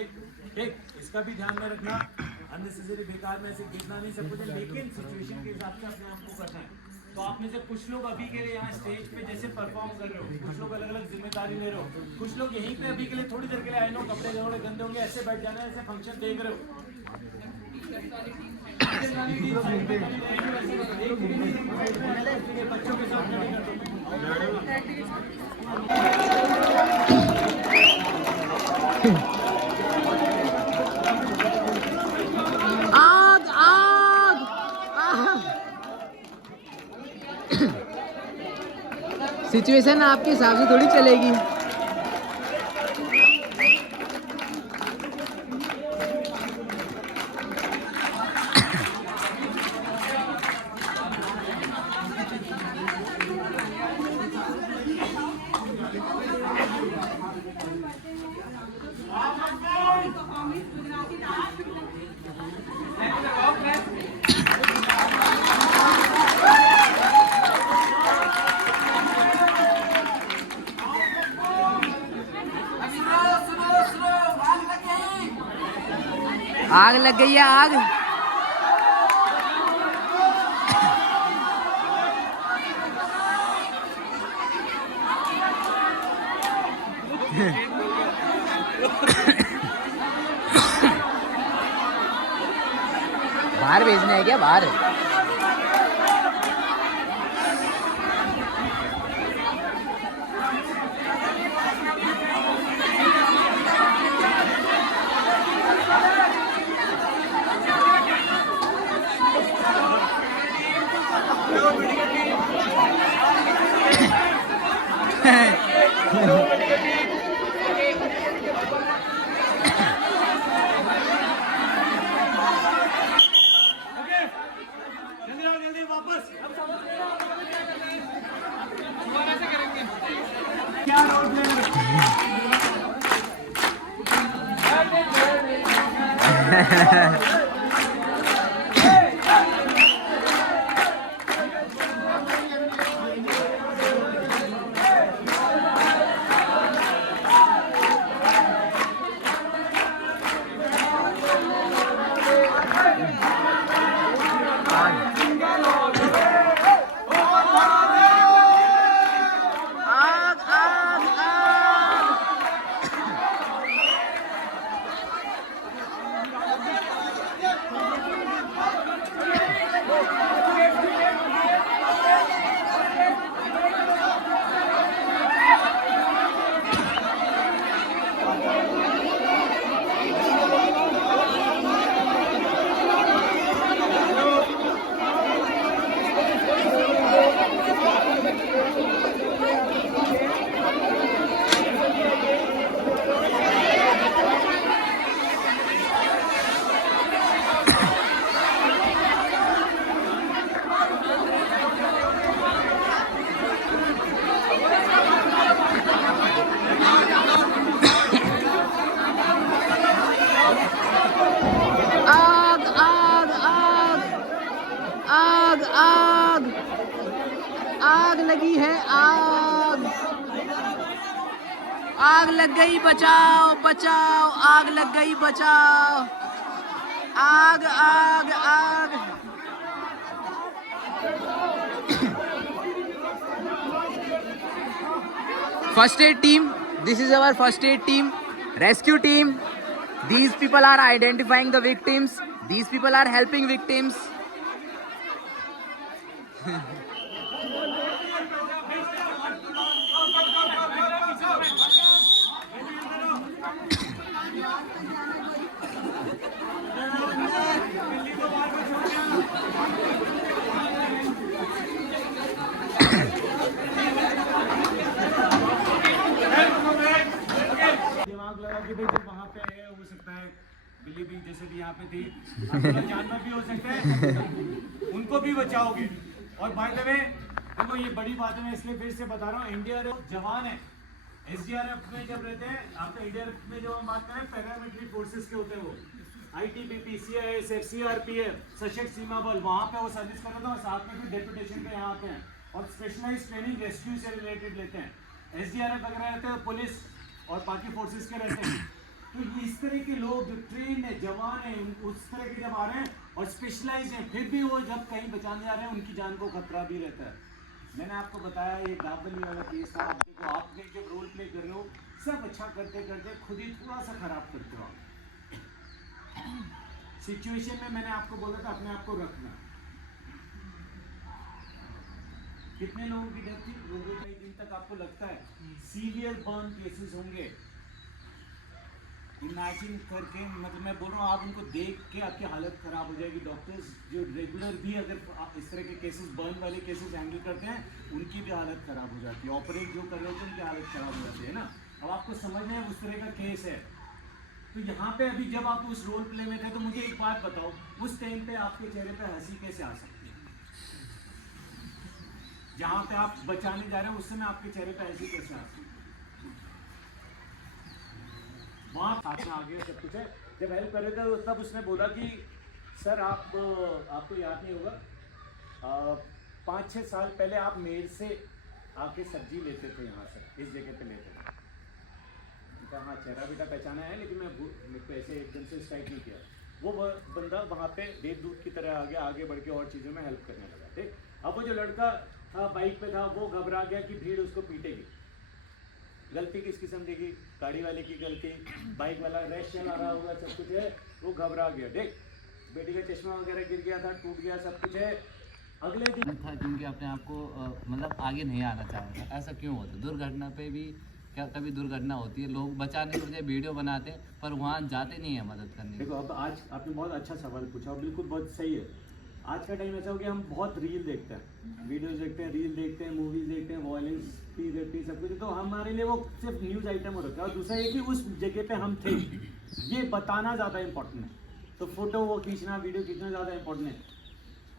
ठीक, इसका भी ध्यान में रखना, अननेसेसरी बेकार में ऐसे गिरना नहीं, सब कुछ है, लेकिन सिचुएशन के हिसाब से अपने आप को करना है। तो आप में से कुछ लोग अभी के लिए यहाँ स्टेज पे जैसे परफॉर्म कर रहे हो, कुछ लोग अलग अलग जिम्मेदारी ले रहे हो, कुछ लोग यहीं पे अभी के लिए थोड़ी देर के लिए आए नो, कपड़े थोड़े गंदे होंगे, ऐसे बैठ जाना, ऐसे फंक्शन देख रहे हो। बच्चों के साथ आग आग सिचुएशन आपके हिसाब से थोड़ी चलेगी। आग लग गई है, आग। बाहर भेजने है क्या, बाहर? जल्दी वापस क्या रोड आग आग आग लगी है, आग आग लग गई, बचाओ बचाओ, आग लग गई, बचाओ, आग आग आग। First aid team, this is our first aid team, rescue team. These people are identifying the victims. These people are helping victims. दिमाग लगा कि भाई जो वहाँ पे है हो सकता है बिल्ली भी जैसे भी यहाँ पे थी, जानवर भी हो सकते हैं, उनको भी बचाओगे। और बाय द वे देखो ये बड़ी बात है, मैं इसलिए फिर से बता रहा हूँ, एनडीआरएफ जवान है, एसडीआरएफ में जब रहते हैं, आपको एनडीआरएफ में जब हम बात करें पैरामिलिट्री फोर्सेस के होते हैं वो आईटीबीपी, सीआईएसएफ, सीआरपीएफ, सशस्त्र सीमा बल, वहाँ पे वो सर्विस कर रहे थे और साथ में भी डेपुटेशन पे यहाँ आते हैं और स्पेशलाइज ट्रेनिंग रेस्क्यू से रिलेटेड लेते हैं। एसडीआरएफ वगैरह रहते हैं, पुलिस और बाकी फोर्सेस के रहते हैं। तो इस तरह के लोग जो ट्रेन है, जवान है, उस तरह के जब आ रहे हैं और स्पेशलाइज हैं, फिर भी वो जब कहीं बचाने जा रहे हैं उनकी जान को खतरा भी रहता है। मैंने आपको बताया ये दाबली वाला केस था, आपको आपने जब रोल प्ले कर रहे हो सब अच्छा करते करते खुद ही थोड़ा सा खराब करते हो। सिचुएशन में मैंने आपको बोला था अपने आप को रखना। कितने लोगों की डेथ थी? लोगों कई दिन तक आपको लगता है सीवियर बर्न केसेस होंगे। इमेजिन करके, मतलब मैं बोल रहा हूँ आप उनको देख के आपकी हालत खराब हो जाएगी। डॉक्टर्स जो रेगुलर भी अगर इस तरह के केसेस, बर्न वाले केसेस हैंडल करते हैं, उनकी भी हालत खराब हो जाती है। ऑपरेट जो कर रहे थे उनकी हालत खराब हो जाती है ना। अब आपको समझ में उस तरह का केस है। तो यहाँ पे अभी जब आप उस रोल प्ले में थे तो मुझे एक बात बताओ, उस टाइम पे आपके चेहरे पे हंसी कैसे आ सकती है? जहाँ पे आप बचाने जा रहे हो उस समय आपके चेहरे पे हंसी कैसे आ सकती है? वहाँ साथ में आ गया सब कुछ है। जब हेल्प कर रहे थे तब उसने बोला कि सर आपको याद नहीं होगा 5-6 साल पहले आप मेरे से आके सब्जी लेते थे, यहाँ से इस जगह पे लेते थे। हाँ चेहरा बेटा पहचाना है, लेकिन मैं ऐसे एकदम से स्ट्राइक नहीं किया। वो बंदा वहाँ पे देवदूत की तरह आगे बढ़ के और चीज़ों में हेल्प करने लगा। ठीक, अब वो जो लड़का था बाइक पे था वो घबरा गया कि भीड़ उसको पीटेगी। गलती किसकी समझेगी? गाड़ी वाले की गलती, बाइक वाला रैश चला रहा होगा, सब कुछ है, वो घबरा गया। देख बेटी का चश्मा वगैरह गिर गया था, टूट गया, सब कुछ है। अगले दिन था क्योंकि अपने आप को मतलब आगे नहीं आना चाहता। ऐसा क्यों होता? दुर्घटना पे भी क्या कभी दुर्घटना होती है, लोग बचाने के बजाय वीडियो बनाते हैं पर वहाँ जाते नहीं है मदद करने। देखो अब आज आपने बहुत अच्छा सवाल पूछा और बिल्कुल बहुत सही है। आज का टाइम ऐसा हो गया हम बहुत रील देखते हैं, वीडियोस देखते हैं, रील देखते हैं, मूवीज देखते हैं, वायलेंस भी देखते हैं, सब कुछ। तो हमारे लिए वो सिर्फ न्यूज़ आइटम हो रखा है। और दूसरा ये कि उस जगह पे हम थे, ये बताना ज़्यादा इंपॉर्टेंट है। तो फोटो वो खींचना, वीडियो खींचना ज़्यादा इंपॉर्टेंट है।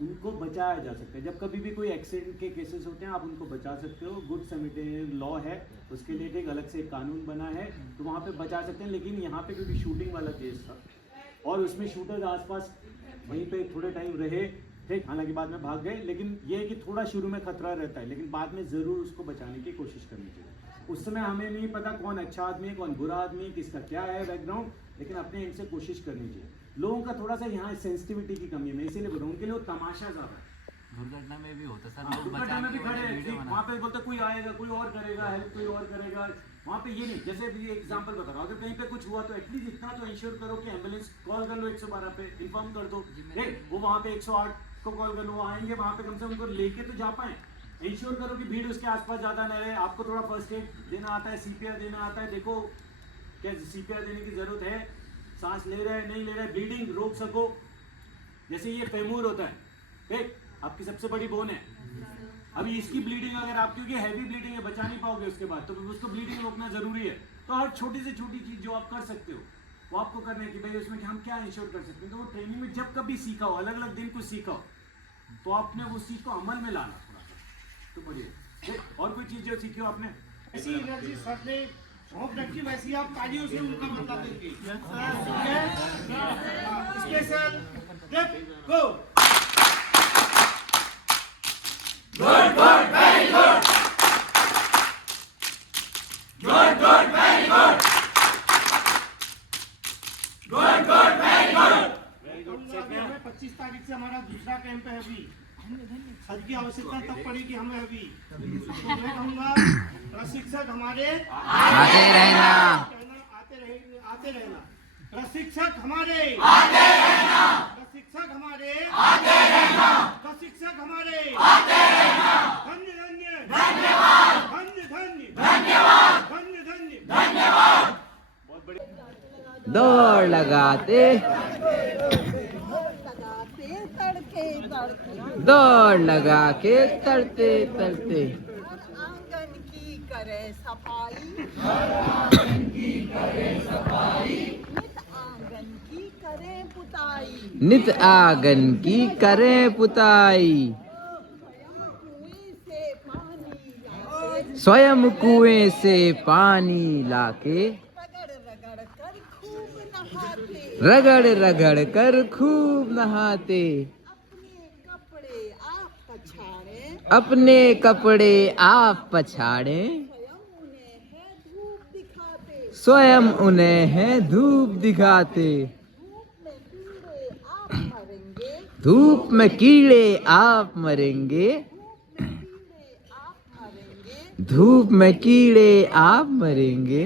उनको बचाया जा सकता है। जब कभी भी कोई एक्सीडेंट के केसेस होते हैं आप उनको बचा सकते हो। गुड सैमरिटन लॉ है, उसके लिए एक अलग से कानून बना है, तो वहाँ पे बचा सकते हैं। लेकिन यहाँ पे क्योंकि शूटिंग वाला केस था और उसमें शूटर्स आसपास वहीं पे थोड़े टाइम रहे, ठीक, हालांकि बाद में भाग गए। लेकिन ये है कि थोड़ा शुरू में खतरा रहता है, लेकिन बाद में ज़रूर उसको बचाने की कोशिश करनी चाहिए। उस समय हमें नहीं पता कौन अच्छा आदमी है, कौन बुरा आदमी है, किसका क्या है बैकग्राउंड, लेकिन अपने एंड से कोशिश करनी चाहिए। लोगों का थोड़ा सा यहाँ सेंसिटिविटी की कमी है, मैं इसीलिए बोल रहा हूँ, उनके लिए वो तमाशा ज़्यादा है। दुर्घटना में भी होता सर, लोग दुर्घटना में भी खड़े हैं, वीडियो वहाँ पे बोलते कोई आएगा, कोई और करेगा हेल्प, कोई और करेगा। वहाँ पे ये नहीं, जैसे भी एग्जांपल बता रहा हूँ, अगर कहीं पे कुछ हुआ तो एटलीस्ट इतना तो इंश्योर करो कि एम्बुलेंस कॉल कर लो, 112 पे इन्फॉर्म कर दो। वो वहाँ पे 108 को कॉल कर लो, वो आएंगे, वहाँ पे कम से कम उनको लेके तो जा पाए। इंश्योर करो कि भीड़ उसके आसपास ज़्यादा न रहे। आपको थोड़ा फर्स्ट एड देना आता है, CPR देना आता है। देखो क्या CPR देने की ज़रूरत है, सांस ले रहा है नहीं ले रहा है, ब्लीडिंग रोक सको। जैसे ये फेमूर होता है, ठीक, आपकी सबसे बड़ी बोन है। अभी इसकी ब्लीडिंग अगर आप, क्योंकि हैवी ब्लीडिंग है, बचा नहीं पाओगे उसके बाद, तो उसको ब्लीडिंग रोकना जरूरी है। तो हर छोटी से छोटी चीज़ जो आप कर सकते हो वो आपको करने की, भाई उसमें कि हम क्या इंश्योर कर सकते हैं। तो वो ट्रेनिंग में जब कभी सीखा हो, अलग अलग दिन कुछ सीखा हो, तो आपने उस चीज़ को अमल में लाना थोड़ा सा, तो बढ़िया। और कोई चीज़ जो सीखी हो आपने, ऐसी एनर्जी सर ने झोंक रखी, वैसी आप तालियों से उनका बदला देंगे। स्पेशल गो। अभी सच की आवश्यकता तब पड़ेगी हमें अभी। तो मैं कहूँगा प्रशिक्षक हमारे आते रहना, आते रहना, प्रशिक्षक हमारे प्रशिक्षक हमारे प्रशिक्षक हमारे धन्य धन्य धन्य धन्य धन्य धन्य धन्यवाद। दौड़ लगाते दौड़ लगा के तड़ते तड़ते, आंगन की करे सफाई, नित आंगन की करे पुताई, स्वयं कुएं से पानी लाके रगड़ रगड़ कर खूब नहाते, अपने कपड़े आप पछाड़े, स्वयं उन्हें है धूप दिखाते, धूप में कीड़े आप मरेंगे, धूप में कीड़े आप मरेंगे,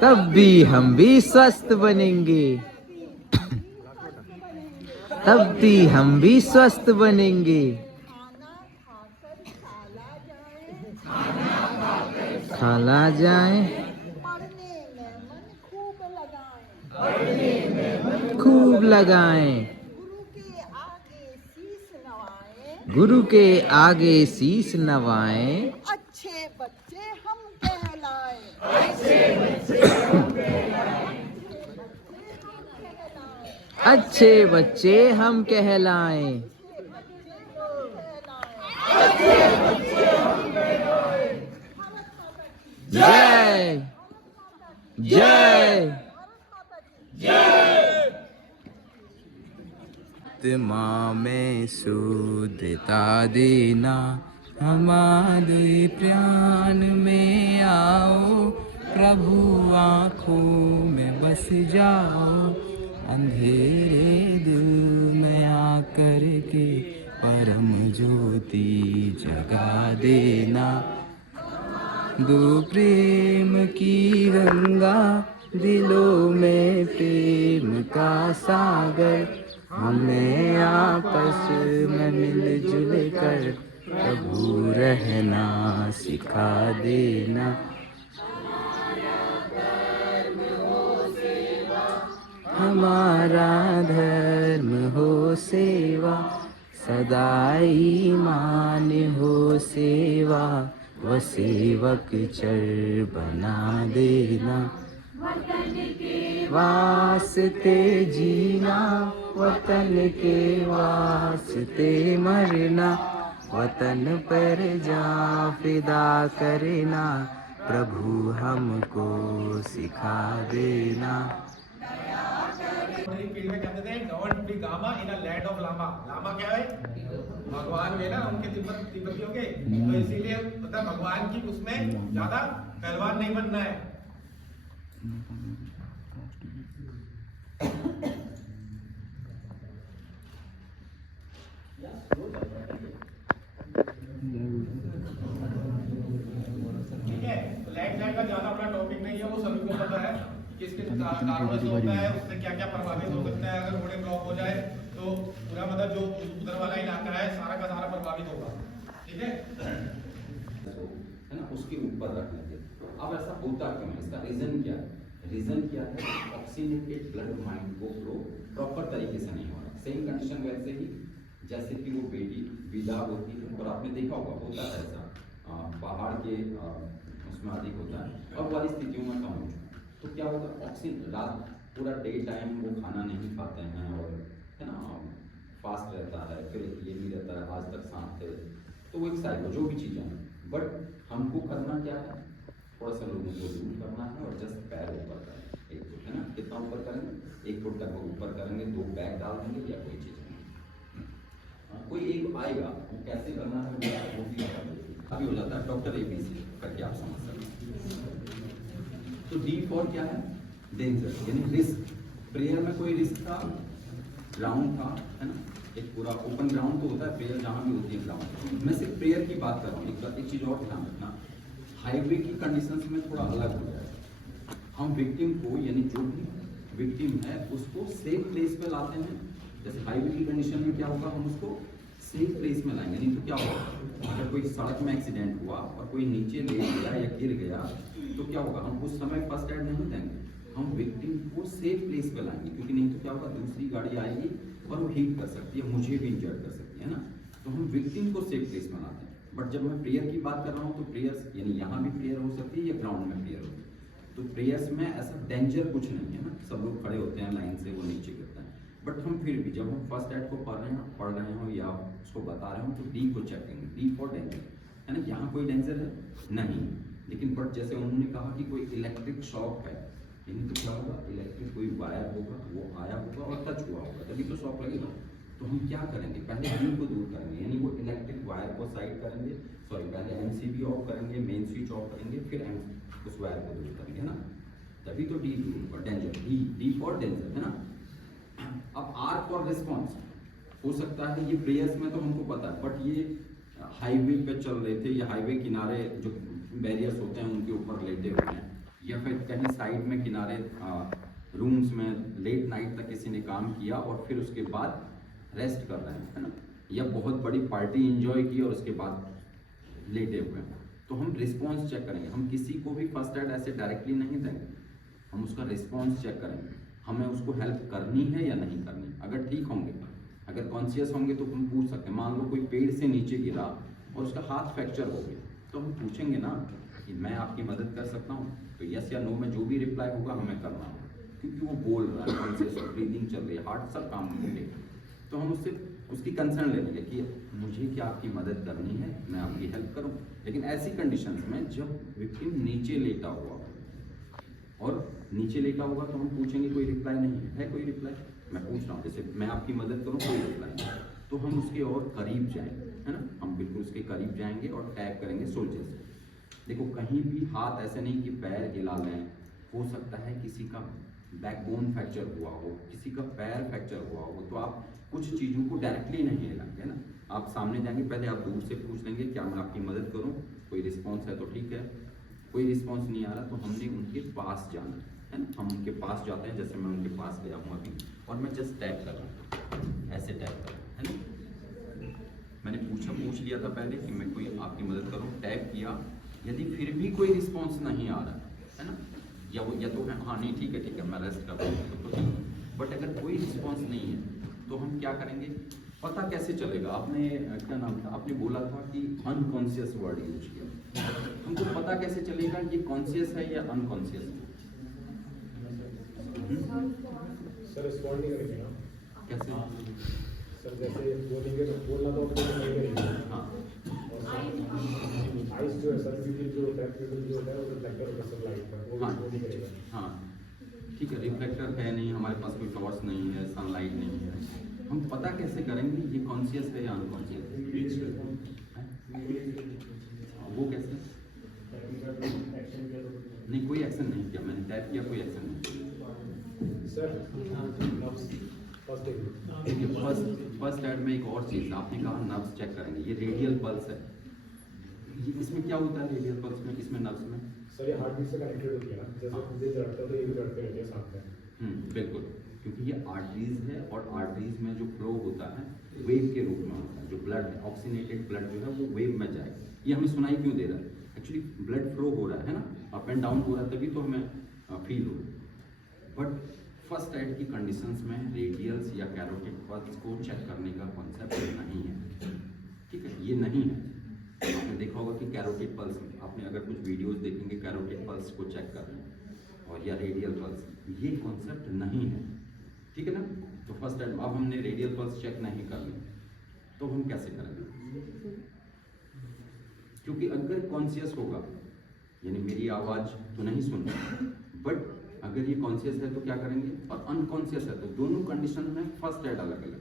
तब भी हम भी स्वस्थ बनेंगे, तब भी हम भी स्वस्थ बनेंगे। खाला जाए, खूब लगाएं, गुरु के आगे शीश नवाएं, अच्छे बच्चे हम कहलाएं, अच्छे बच्चे हम कहलाएं। जय जय आत्मा में शुद्धता देना, हमारे प्राण में आओ, प्रभु आँखों में बस जाओ, अंधेरे दिल में आकर के परम ज्योति जगा देना, दो प्रेम की गंगा, दिलों में प्रेम का सागर, हमें आपस में मिलजुल कर प्रभु रहना सिखा देना। हमारा धर्म हो सेवा, सदा ईमान हो सेवा, व सेवक चर बना देना, वास्ते जीना, वतन के वास्ते मरना, वतन पर जा फिदा करना, प्रभु हमको सिखा देना। फील्ड में कहते थे don't be gamma in a land of lama. लामा क्या है? भगवान में ना उनके तिब्बतियों के, तो इसीलिए मतलब भगवान की उसमें ज्यादा पहलवान नहीं बनना है। ठीक है, तो लाइट का ज्यादा अपना टॉपिक नहीं है, वो सभी को पता है किसके कारणों से होता है, उससे क्या क्या प्रभावित हो सकता है। अगर रोडे ब्लॉक हो जाए तो पूरा मतलब जो उधर वाला इलाका है सारा का सारा प्रभावित होगा। ठीक है ना, उसके ऊपर रखने के। अब ऐसा होता क्यों है, इसका रीजन क्या है? रीजन क्या है? ऑक्सीजनेटेड ब्लड माइंड को फ्लो प्रॉपर तरीके से नहीं हो रहा। सेम कंडीशन वैसे ही जैसे कि वो बेटी विदा होती है, और आपने देखा होगा होता है ऐसा पहाड़ के उसमें अधिक होता है, अब वाली स्थितियों में कम होता है। तो क्या होगा, ऑक्सीजन रात पूरा डे टाइम वो खाना नहीं खाते हैं और है ना फास्ट रहता है, फिर ये भी रहता है आज तक सांस थे, तो वो एक साइकिल जो भी चीज़ें हैं। बट हमको करना क्या है, थोड़ा सा लोगों को दूर करना है और जस्ट पैर ऊपर करें, 1 फुट है ना, कितना ऊपर करेंगे, 1 फुट तक ऊपर करेंगे, 2 बैग डाल देंगे या कोई चीज़ नहीं। कोई एक आएगा, वो कैसे करना है वो भी अभी हो जाता है, डॉक्टर ABC करके आप समझ सकते हैं। तो D फॉर क्या है, डेंजर यानी रिस्क। प्रेयर में कोई रिस्क था ग्राउंड था, है ना, एक पूरा ओपन ग्राउंड तो होता है, प्रेयर जहाँ भी होती है ग्राउंड। मैं सिर्फ प्रेयर की बात कर रहा हूँ। एक चीज़ और ध्यान रखना, हाईवे की कंडीशंस में थोड़ा अलग हो जाएगा। हम विक्टिम को, यानी जो भी विक्टिम है उसको सेफ प्लेस पे लाते हैं। जैसे हाईवे की कंडीशन में क्या होगा, हम उसको सेफ प्लेस में लाएंगे। नहीं तो क्या होगा, अगर कोई सड़क में एक्सीडेंट हुआ और कोई नीचे लेट गया या गिर गया तो क्या होगा, हम उस समय फर्स्ट एड नहीं देंगे, हम विक्टिम को सेफ प्लेस पे लाएंगे। क्योंकि नहीं तो क्या होगा, दूसरी गाड़ी आएगी और वो हिट कर सकती है, मुझे भी इंजर्ड कर सकती है ना। तो हम विक्टिम को सेफ प्लेस में लाते हैं। बट जब मैं प्रेयर की बात कर रहा हूँ तो प्रेयर्स यानी यहाँ भी प्रेयर हो सकती है या ग्राउंड में प्रेयर होती है। तो प्रेयर्स में ऐसा डेंजर कुछ नहीं है ना, सब लोग खड़े होते हैं लाइन से, वो नीचे गिरता है। बट हम फिर भी जब हम फर्स्ट एड को पढ़ रहे हो या उसको बता रहे हो तो डी को चेक करेंगे, डी फॉर डेंजर, है ना। यहाँ कोई डेंजर है नहीं, लेकिन बट जैसे उन्होंने कहा कि कोई इलेक्ट्रिक शॉक है, यानी तो क्या होगा, इलेक्ट्रिक कोई वायर होगा, वो आया होगा और टच हुआ होगा, तभी तो शॉक लगेगा। तो हम क्या करेंगे, पहले डी को दूर करेंगे, यानी वो इलेक्ट्रिक वायर को साइड करेंगे, पहले एमसीबी ऑफ करेंगे, मेन स्विच ऑफ करेंगे, फिर उस वायर को दूर करेंगे, है ना। तभी तो D for danger, D for danger, है ना। अब आर फॉर रिस्पॉन्स हो सकता है, ये प्रेयर्स में तो हमको पता है, बट ये हाईवे पे चल रहे थे या हाईवे किनारे जो बैरियर्स होते हैं उनके ऊपर लेटे हुए हैं, या फिर कहीं साइड में किनारे रूम्स में लेट नाइट तक किसी ने काम किया और फिर उसके बाद रेस्ट कर रहे हैं, है ना, या बहुत बड़ी पार्टी एंजॉय की और उसके बाद लेटे हुए हैं। तो हम रिस्पॉन्स चेक करेंगे। हम किसी को भी फर्स्ट एड ऐसे डायरेक्टली नहीं देंगे, हम उसका रिस्पॉन्स चेक करेंगे, हमें उसको हेल्प करनी है या नहीं करनी। अगर ठीक होंगे, अगर कॉन्शियस होंगे तो हम पूछ सकते हैं। मान लो कोई पेड़ से नीचे गिरा और उसका हाथ फ्रैक्चर हो गया, तो हम पूछेंगे ना कि मैं आपकी मदद कर सकता हूँ, तो यस या नो में जो भी रिप्लाई होगा हमें करना होगा, क्योंकि वो बोल रहा है, कॉन्शियस ब्रीदिंग चल रही है, हार्ट सब काम होंगे। तो हम उससे उसकी कंसर्न ले लेंगे कि मुझे क्या आपकी मदद करनी है, मैं आपकी हेल्प करूँ। लेकिन ऐसी कंडीशंस में जब विक्टिम नीचे लेटा हुआ और नीचे लेटा होगा तो हम पूछेंगे कोई रिप्लाई नहीं है, कोई रिप्लाई, मैं पूछ रहा हूँ, जैसे मैं आपकी मदद करूँ, कोई रिप्लाई नहीं, तो हम उसके और करीब जाएंगे, है ना, हम बिल्कुल उसके करीब जाएंगे और टैप करेंगे सोल्जर से। देखो कहीं भी हाथ ऐसे नहीं कि पैर हिला लें, हो सकता है किसी का बैकबोन फ्रैक्चर हुआ हो, किसी का पैर फ्रैक्चर हुआ हो, तो आप कुछ चीज़ों को डायरेक्टली नहीं हिलाएंगे ना, आप सामने जाएंगे, पहले आप दूर से पूछ लेंगे क्या मैं आपकी मदद करूँ, कोई रिस्पॉन्स है तो ठीक है, कोई रिस्पॉन्स नहीं आ रहा तो हमने उनके पास जाना है ना। हम उनके पास जाते हैं, जैसे मैं उनके पास गया हूँ अभी और मैं जस्ट टैप कर रहा हूँ, ऐसे टैप कर रहा हूँ, है ना। मैंने पूछ लिया था पहले कि मैं कोई आपकी मदद करूँ, टैप किया, यदि फिर भी कोई रिस्पॉन्स नहीं आ रहा है ना, या वो या तो है हाँ नहीं ठीक है मैं रेस्ट कर रहा हूँ तो ठीक है, बट अगर कोई रिस्पॉन्स नहीं है तो हम क्या करेंगे, पता कैसे चलेगा। आपने क्या नाम था, आपने बोला था कि अनकॉन्शियस वर्ड यूज किया, हमको पता कैसे चलेगा ये कॉन्शियस है या अनकॉन्शियस है। सर रिस्पॉन्ड नहीं करेंगे ना, कैसे सर जैसे बोलेंगे तो बोलना तो नहीं करेंगे। हाँ, आइस जो है सर, पीपल जो होता है वो रिफ्लेक्टर होता है सर लाइट का, वो नहीं करेगा। हाँ ठीक है, रिफ्लेक्टर है नहीं, हमारे पास कोई टॉर्च नहीं है, सनलाइट नहीं है, हम पता कैसे करेंगे ये कॉन्शियस है या अनकॉन्शियस है? वो कैसे? नहीं कोई एक्शन नहीं किया मैंने, टैप किया, कोई एक्शन नहीं सर। फर्स्ट एड में एक और चीज़ आपने कहा नर्व्स चेक करेंगे, ये रेडियल पल्स है, ये इसमें क्या होता है रेडियल पल्स में, इसमें नर्व्स में सर ये हार्ट बीट से कनेक्टेड होती है ना, जैसे मुझे जड़ता है तो ये भी जड़ते रहते हैं साथ में। बिल्कुल, क्योंकि ये आर्टरीज है और आर्टरीज में जो फ्लो होता है वेव के रूप में होता है, जो ब्लड है ऑक्सीनेटेड ब्लड जो है वो वेव में जाएगा। ये हमें सुनाई क्यों दे रहा है, एक्चुअली ब्लड फ्लो हो रहा है ना, अप एंड डाउन हो रहा है, तभी तो हमें फील हो रहा है। बट फर्स्ट एड की कंडीशंस में रेडियल्स या कैरोटिड पल्स को चेक करने का कॉन्सेप्ट नहीं है, ठीक है, ये नहीं है। आपने देखा होगा कि कैरोटिड पल्स, आपने अगर कुछ वीडियोस देखेंगे कैरोटिड पल्स को चेक कर रहे हैं और या रेडियल पल्स, ये कॉन्सेप्ट नहीं है, ठीक है ना। तो फर्स्ट एड अब हमने रेडियल पल्स चेक नहीं करनी, तो हम कैसे करेंगे, क्योंकि अगर कॉन्शियस होगा यानी मेरी आवाज़ तो नहीं सुन रहा, बट अगर ये कॉन्शियस है तो क्या करेंगे, और अनकॉन्शियस है तो दोनों कंडीशन में फर्स्ट एड अलग अलग।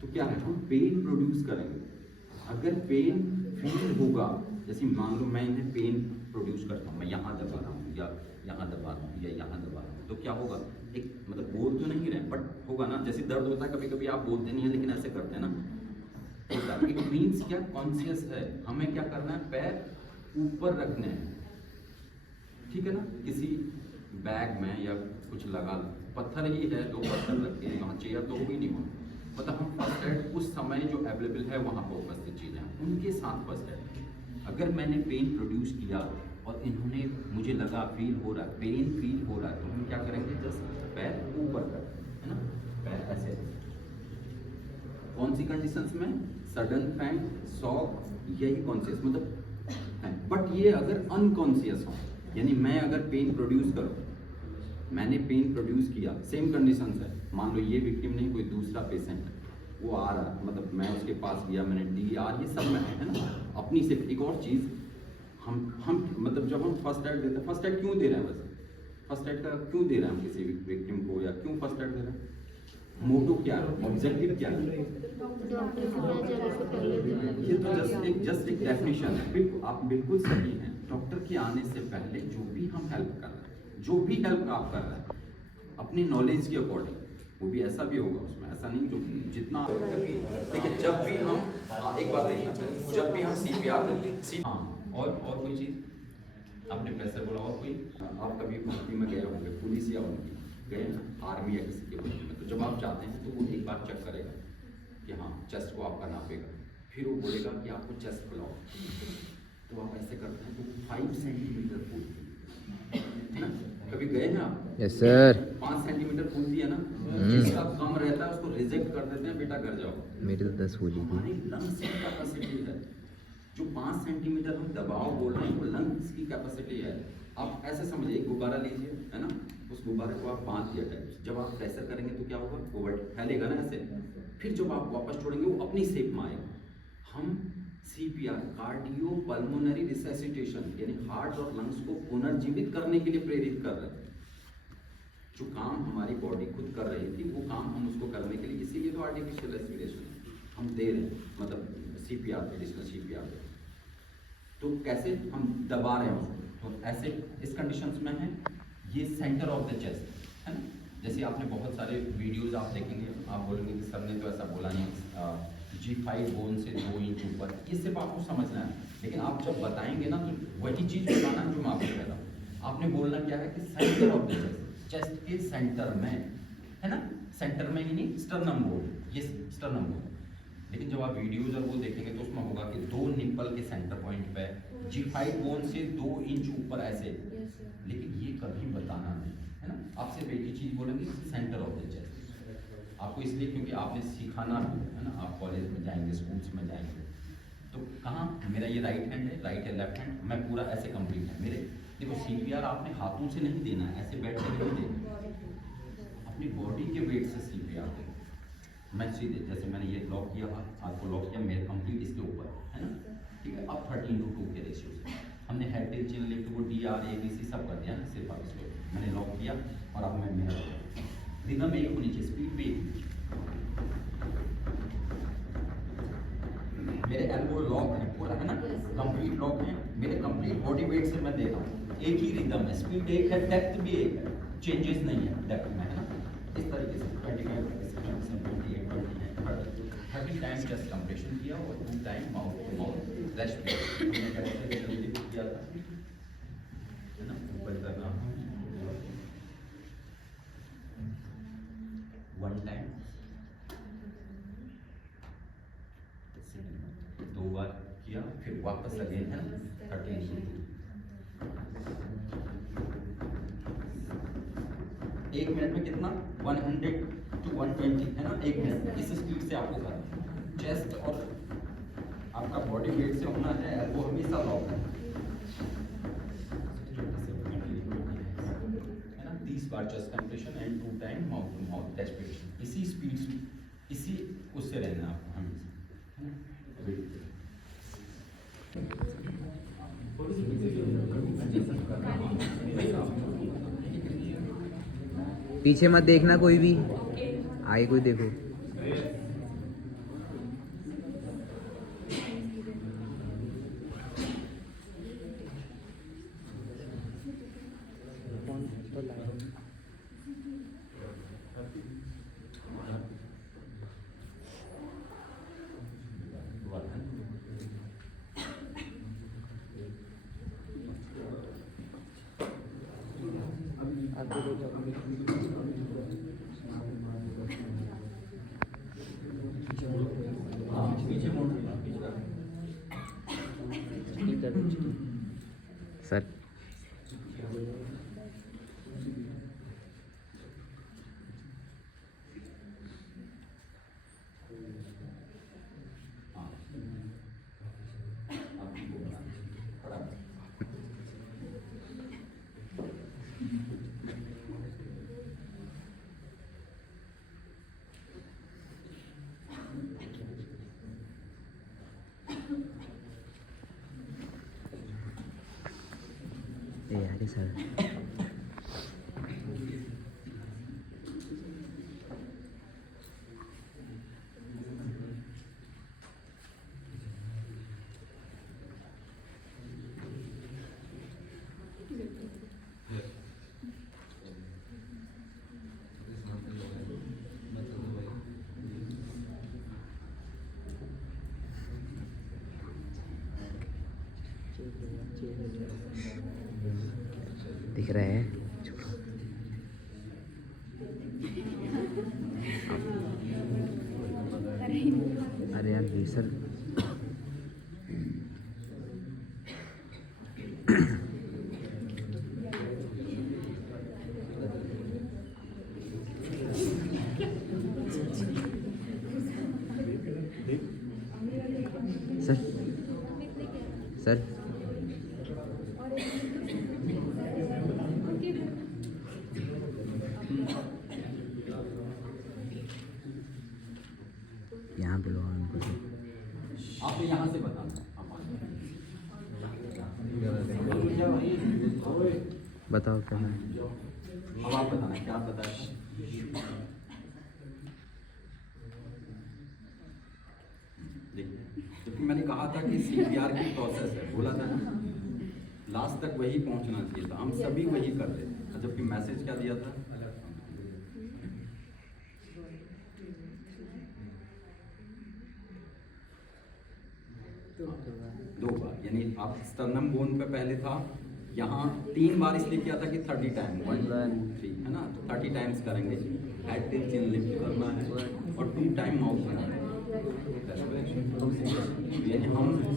तो क्या है, हम पेन प्रोड्यूस करेंगे। अगर पेन फील होगा, जैसे मान लो मैं इन्हें पेन प्रोड्यूस करता हूँ, मैं यहाँ दबा रहा हूँ या यहाँ दबा रहा हूँ या यहाँ दबा रहा हूँ, तो क्या होगा, एक मतलब बोल तो नहीं रहे बट होगा ना, जैसे दर्द होता है कभी कभी आप बोलते नहीं है लेकिन ऐसे करते हैं ना, इट मीन्स क्या कॉन्शियस है, हमें क्या करना है, पैर ऊपर रखने हैं, ठीक है ना। किसी बैग में या कुछ लगा लो, पत्थर ही है तो पत्थर रख के वहाँ चेयर तो होगी नहीं वहाँ, मतलब हम फर्स्ट एड उस समय जो अवेलेबल है वहाँ पर उपस्थित चीज़ें हैं उनके साथ फर्स्ट एड। अगर मैंने पेन प्रोड्यूस किया और इन्होंने मुझे लगा फील हो रहा है, पेन फील हो रहा है, तो हम क्या करेंगे, जस्ट पैर ऊपर कर, है ना, पैर ऐसे। कौन सी कंडीशंस में, सडन फैंट, शॉक, यही कॉन्शियस मतलब है। बट ये अगर अनकॉन्शियस हो, यानी मैं अगर पेन प्रोड्यूस करूँ, मैंने पेन प्रोड्यूस किया, सेम कंडीशंस है, मान लो ये विक्टिम नहीं कोई दूसरा पेशेंट है, वो आ रहा है, मतलब मैं उसके पास गया, मैंने DER ये सब में है ना, अपनी से एक और चीज़ हम मतलब जब हम फर्स्ट एड देते हैं, फर्स्ट एड क्यों दे रहे हैं, वैसे फर्स्ट एड का क्यों दे रहे हैं हम किसी भी विक्टिम को, या क्यों फर्स्ट एड दे रहे हैं, मोटो क्या है, ऑब्जेक्टिव क्या है, ये तो जस्ट एक डेफिनेशन है। बिल्कुल आप बिल्कुल सही हैं, डॉक्टर के आने से पहले जो भी हम हेल्प कर रहे हैं, जो भी हेल्प आप कर रहे हैं अपनी नॉलेज के अकॉर्डिंग, वो भी ऐसा भी होगा उसमें, ऐसा नहीं जो जितना देखिए, जब भी हम एक बात देखिए, जब भी हम CPR देते, हाँ, और कोई चीज़ आपने प्रेशर बोला, और कोई, आप कभी भर्ती में गए होंगे, पुलिस या उनकी गए ना, आर्मी या किसी के भर्ती में, तो जब आप जाते हैं तो वो एक बार चेक करेगा कि हाँ चेस्ट को आपका नापेगा, फिर वो बोलेगा कि आपको चेस्ट खुलाओ, तो आप ऐसे करते हैं तो 5 सेंटीमीटर फूलती है ना, कभी गए हैं आप? Yes sir. 5 सेंटीमीटर फूलती है ना, जिसका कम रहता है उसको रिजेक्ट कर देते हैं, बेटा घर जाओ। मेरी तो 10 फूली थी। हमारी लंग्स की कैपेसिटी है, जो 5 सेंटीमीटर हम दबाव बोल रहे हैं वो लंग्स की कैपेसिटी है। आप ऐसे समझिए, एक गुब्बारा लीजिए, है ना, उस गुब्बारे को आप बांध दिया टाइप, जब आप प्रेशर करेंगे तो क्या होगा, वो फैलेगा ना ऐसे, फिर जब आप वापस छोड़ेंगे वो अपनी शेप में आएगा। हम CPR कार्डियो पल्मोनरी रिसैसिटेशन यानी हार्ट और लंग्स को पुनर्जीवित करने के लिए प्रेरित कर रहे हैं। जो काम हमारी बॉडी खुद कर रही थी वो काम हम उसको करने के लिए, इसीलिए तो आर्टिफिशियल रेस्पिरेशन हम दे रहे हैं, मतलब CPR एडिशनल CPR। तो कैसे हम दबा रहे हैं उसको, तो ऐसे इस कंडीशंस में है, ये सेंटर ऑफ द चेस्ट है ना। जैसे आपने बहुत सारे वीडियोस आप देखेंगे, आप बोलेंगे कि सर ने तो ऐसा बोला नहीं, G5 बोन से 2 इंच ऊपर, ये सिर्फ आपको समझना है, लेकिन आप जब बताएंगे ना तो वही चीज़ बताना है जो मैं आपको कह रहा हूँ। आपने बोलना क्या है कि centre of the chest, chest के सेंटर में, है ना, सेंटर में ही नहीं, स्टर्नम बोन, ये स्टर्नम बोन। लेकिन जब आप वीडियोज और वो देखेंगे तो उसमें होगा कि 2 निप्पल के सेंटर पॉइंट पे, G5 बोन से 2 इंच ऊपर ऐसे, लेकिन ये कभी बताना नहीं है ना। आप सिर्फ एक ही चीज़ बोलेंगे, सेंटर ऑफ द चेस्ट। आपको इसलिए क्योंकि आपने सिखाना भी है ना, आप कॉलेज में जाएंगे, स्कूल्स में जाएंगे, तो कहाँ मेरा ये राइट हैंड है, राइट है, लेफ्ट हैंड, मैं पूरा ऐसे कंप्लीट है मेरे। देखो CPR आपने हाथों से नहीं देना है, ऐसे बैठ के नहीं देना, अपनी बॉडी के वेट से CPR देना। मैं सीधे जैसे मैंने ये लॉक किया, हाथ को लॉक किया, मेरे कंप्लीट इसके ऊपर है ना, ठीक है। अब 13:2 के रेशियो से हमने हेड टेल चिन लिफ्ट को DR ABC सब कर दिया ना, सिर्फ आप इसको मैंने लॉक किया और अब मैं मेरा रिदम एक होनी चाहिए, स्पीड पे एक। मेरे एल्बो लॉक है पूरा, है ना, कंप्लीट लॉक है, मेरे कंप्लीट बॉडी वेट से मैं दे रहा हूँ, एक ही रिदम है, स्पीड एक है, डेप्थ भी एक है, चेंजेस नहीं है डेप्थ में, है ना। इस तरीके से 25 28 30 टाइम चेस्ट कंप्रेशन किया और 2 time mouth to mouth respiration किया था, है ना, ऊपर करना 1 टाइम, 2 बार किया, फिर वापस अगेन है ना 13:2। 1 मिनट में कितना, 100 to 120 है ना, 1 मिनट। इस स्पीड से आपको करना, चेस्ट और आपका बॉडी वेट से होना है, एल्बो हमेशा लॉक है ना। 30 बार chest compression and 2 time mouth to mouth respiration, इसी स्पीड से, इसी उससे रहना आपको हमेशा, है ना। पीछे मत देखना, कोई भी आए कोई देखो। सर। दिख रहे हैं? अरे यार ये सर सर सर यहाँ पे लोग उनको आपने यहाँ से बताना बताओ क्या है। अब आप बताना क्या बताया। क्योंकि मैंने कहा था कि CPR की प्रोसेस है, बोला था ना, लास्ट तक वही पहुंचना चाहिए था, हम सभी वही कर रहे थे, जबकि मैसेज क्या दिया था। दो बार, यानी आप स्टर्नम बोन पे पहले था, यहाँ 3 बार इसलिए किया था कि 30 टाइम 1 2 3 है ना, तो 30 टाइम्स करेंगे। हेड टिल चिन लिफ्ट करना है और 2 टाइम माउथ करना है। यानी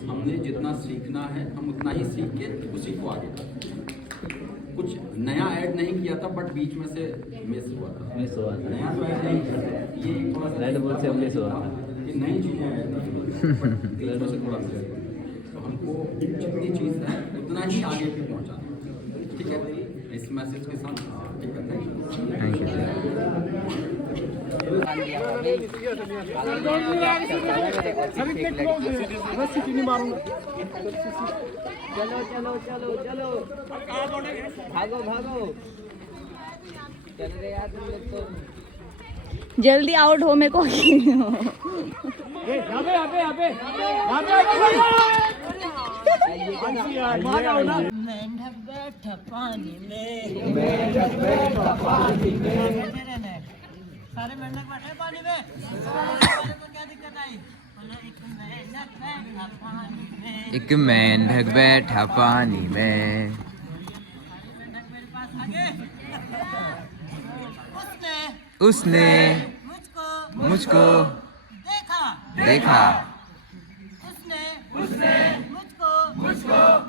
हमने जितना सीखना है हम उतना ही सीख के उसी को आगे करते हैं। कुछ नया ऐड नहीं किया था, बट बीच में से मिस हुआ था। नया तो ऐड नहीं किया, ये थोड़ा सा मिस हुआ था कि नई चीज़ें ऐड नहीं हुई, बीच में से थोड़ा मिस हुआ। तो हमको जितनी चीज़ है उतना ही आगे भी पहुँचाना है, ठीक है। इस मैसेज के साथ ठीक है, थैंक चलो चलो चलो चलो भागो भागो चल रहे यार तुम लोग तो। जल्दी आउट हो, मेरे को मेंढक बैठा पानी में, मेंढक बैठा पानी में, सारे मेंढक बैठे पानी में, को क्या दिक्कत आई? एक मेंढक बैठा पानी में। उसने मुझको देखा। उसने मुझको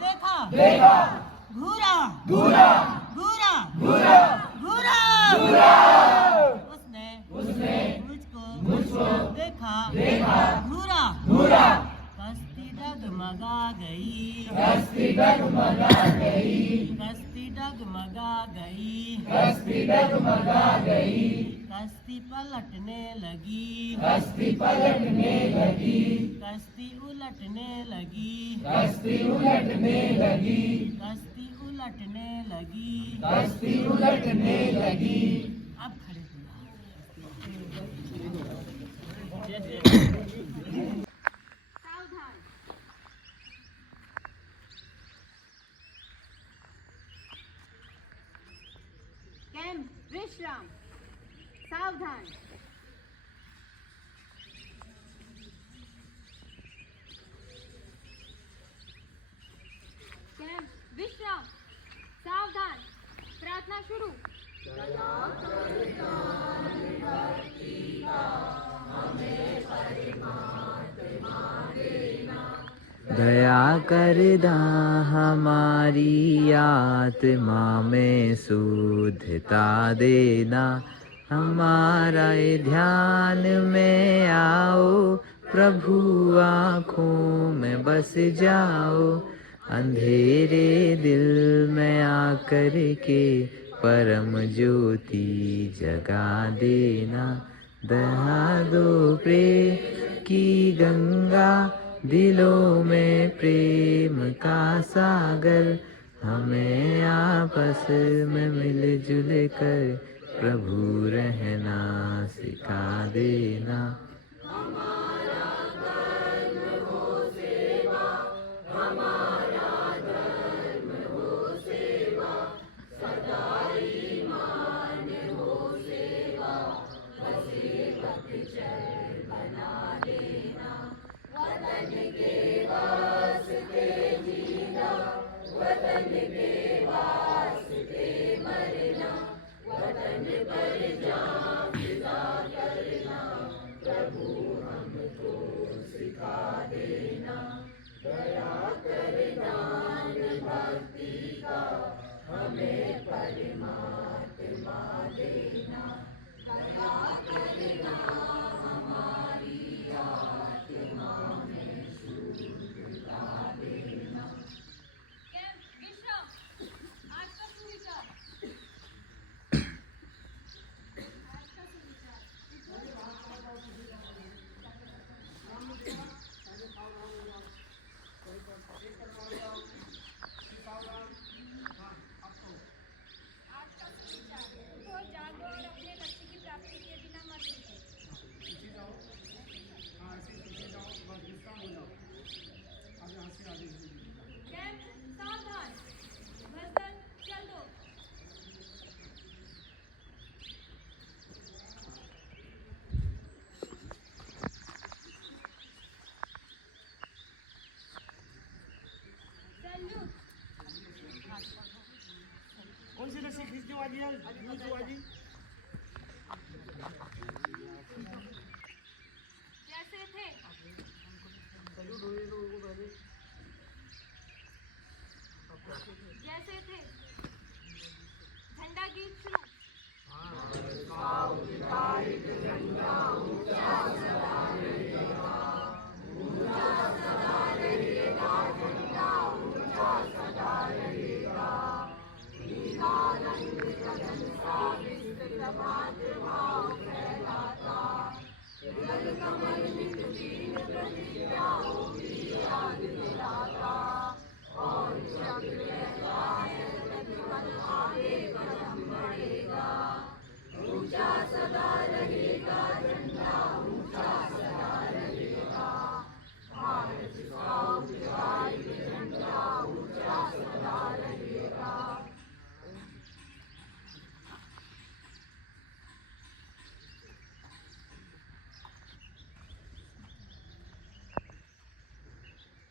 देखा। घूरा घूरा घूरा घूरा घूरा। उसने मुझको देखा। घूरा घूरा। कश्ती डगमगा गई। कश्ती डगमगा गई। कश्ती डगमगा गई। कश्ती डगमगा गई। कश्ती पलटने लगी। कश्ती पलटने लगी। कश्ती उलटने लगी। कश्ती उलटने लगी। कश्ती उलटने लगी। कश्ती उलटने लगी। अब खड़े सावधान। कैंप विश्राम। सावधान। कैंप विश्राम। सावधान। प्रार्थना शुरू। दया कर दा हमारी आत्मा में शुद्धता देना, हमारा ध्यान में आओ प्रभु, आँखों में बस जाओ, अंधेरे दिल में आकर के परम ज्योति जगा देना। दया दो प्रेम की गंगा, दिलों में प्रेम का सागर, हमें आपस में मिलजुल कर प्रभु रहना सिखा देना। कौन सी रस्सी खींचने वाली है? यूज वाली। जैसे थे जैसे थे झंडा गीत शुरू।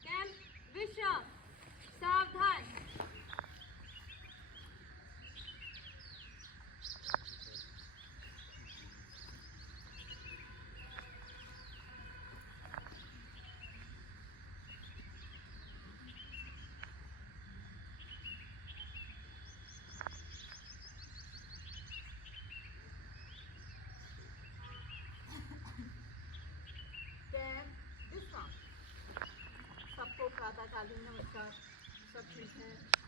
कैंप विश्राम सावधान। सबको प्रातःकालीन नमस्कार। सब ठीक है।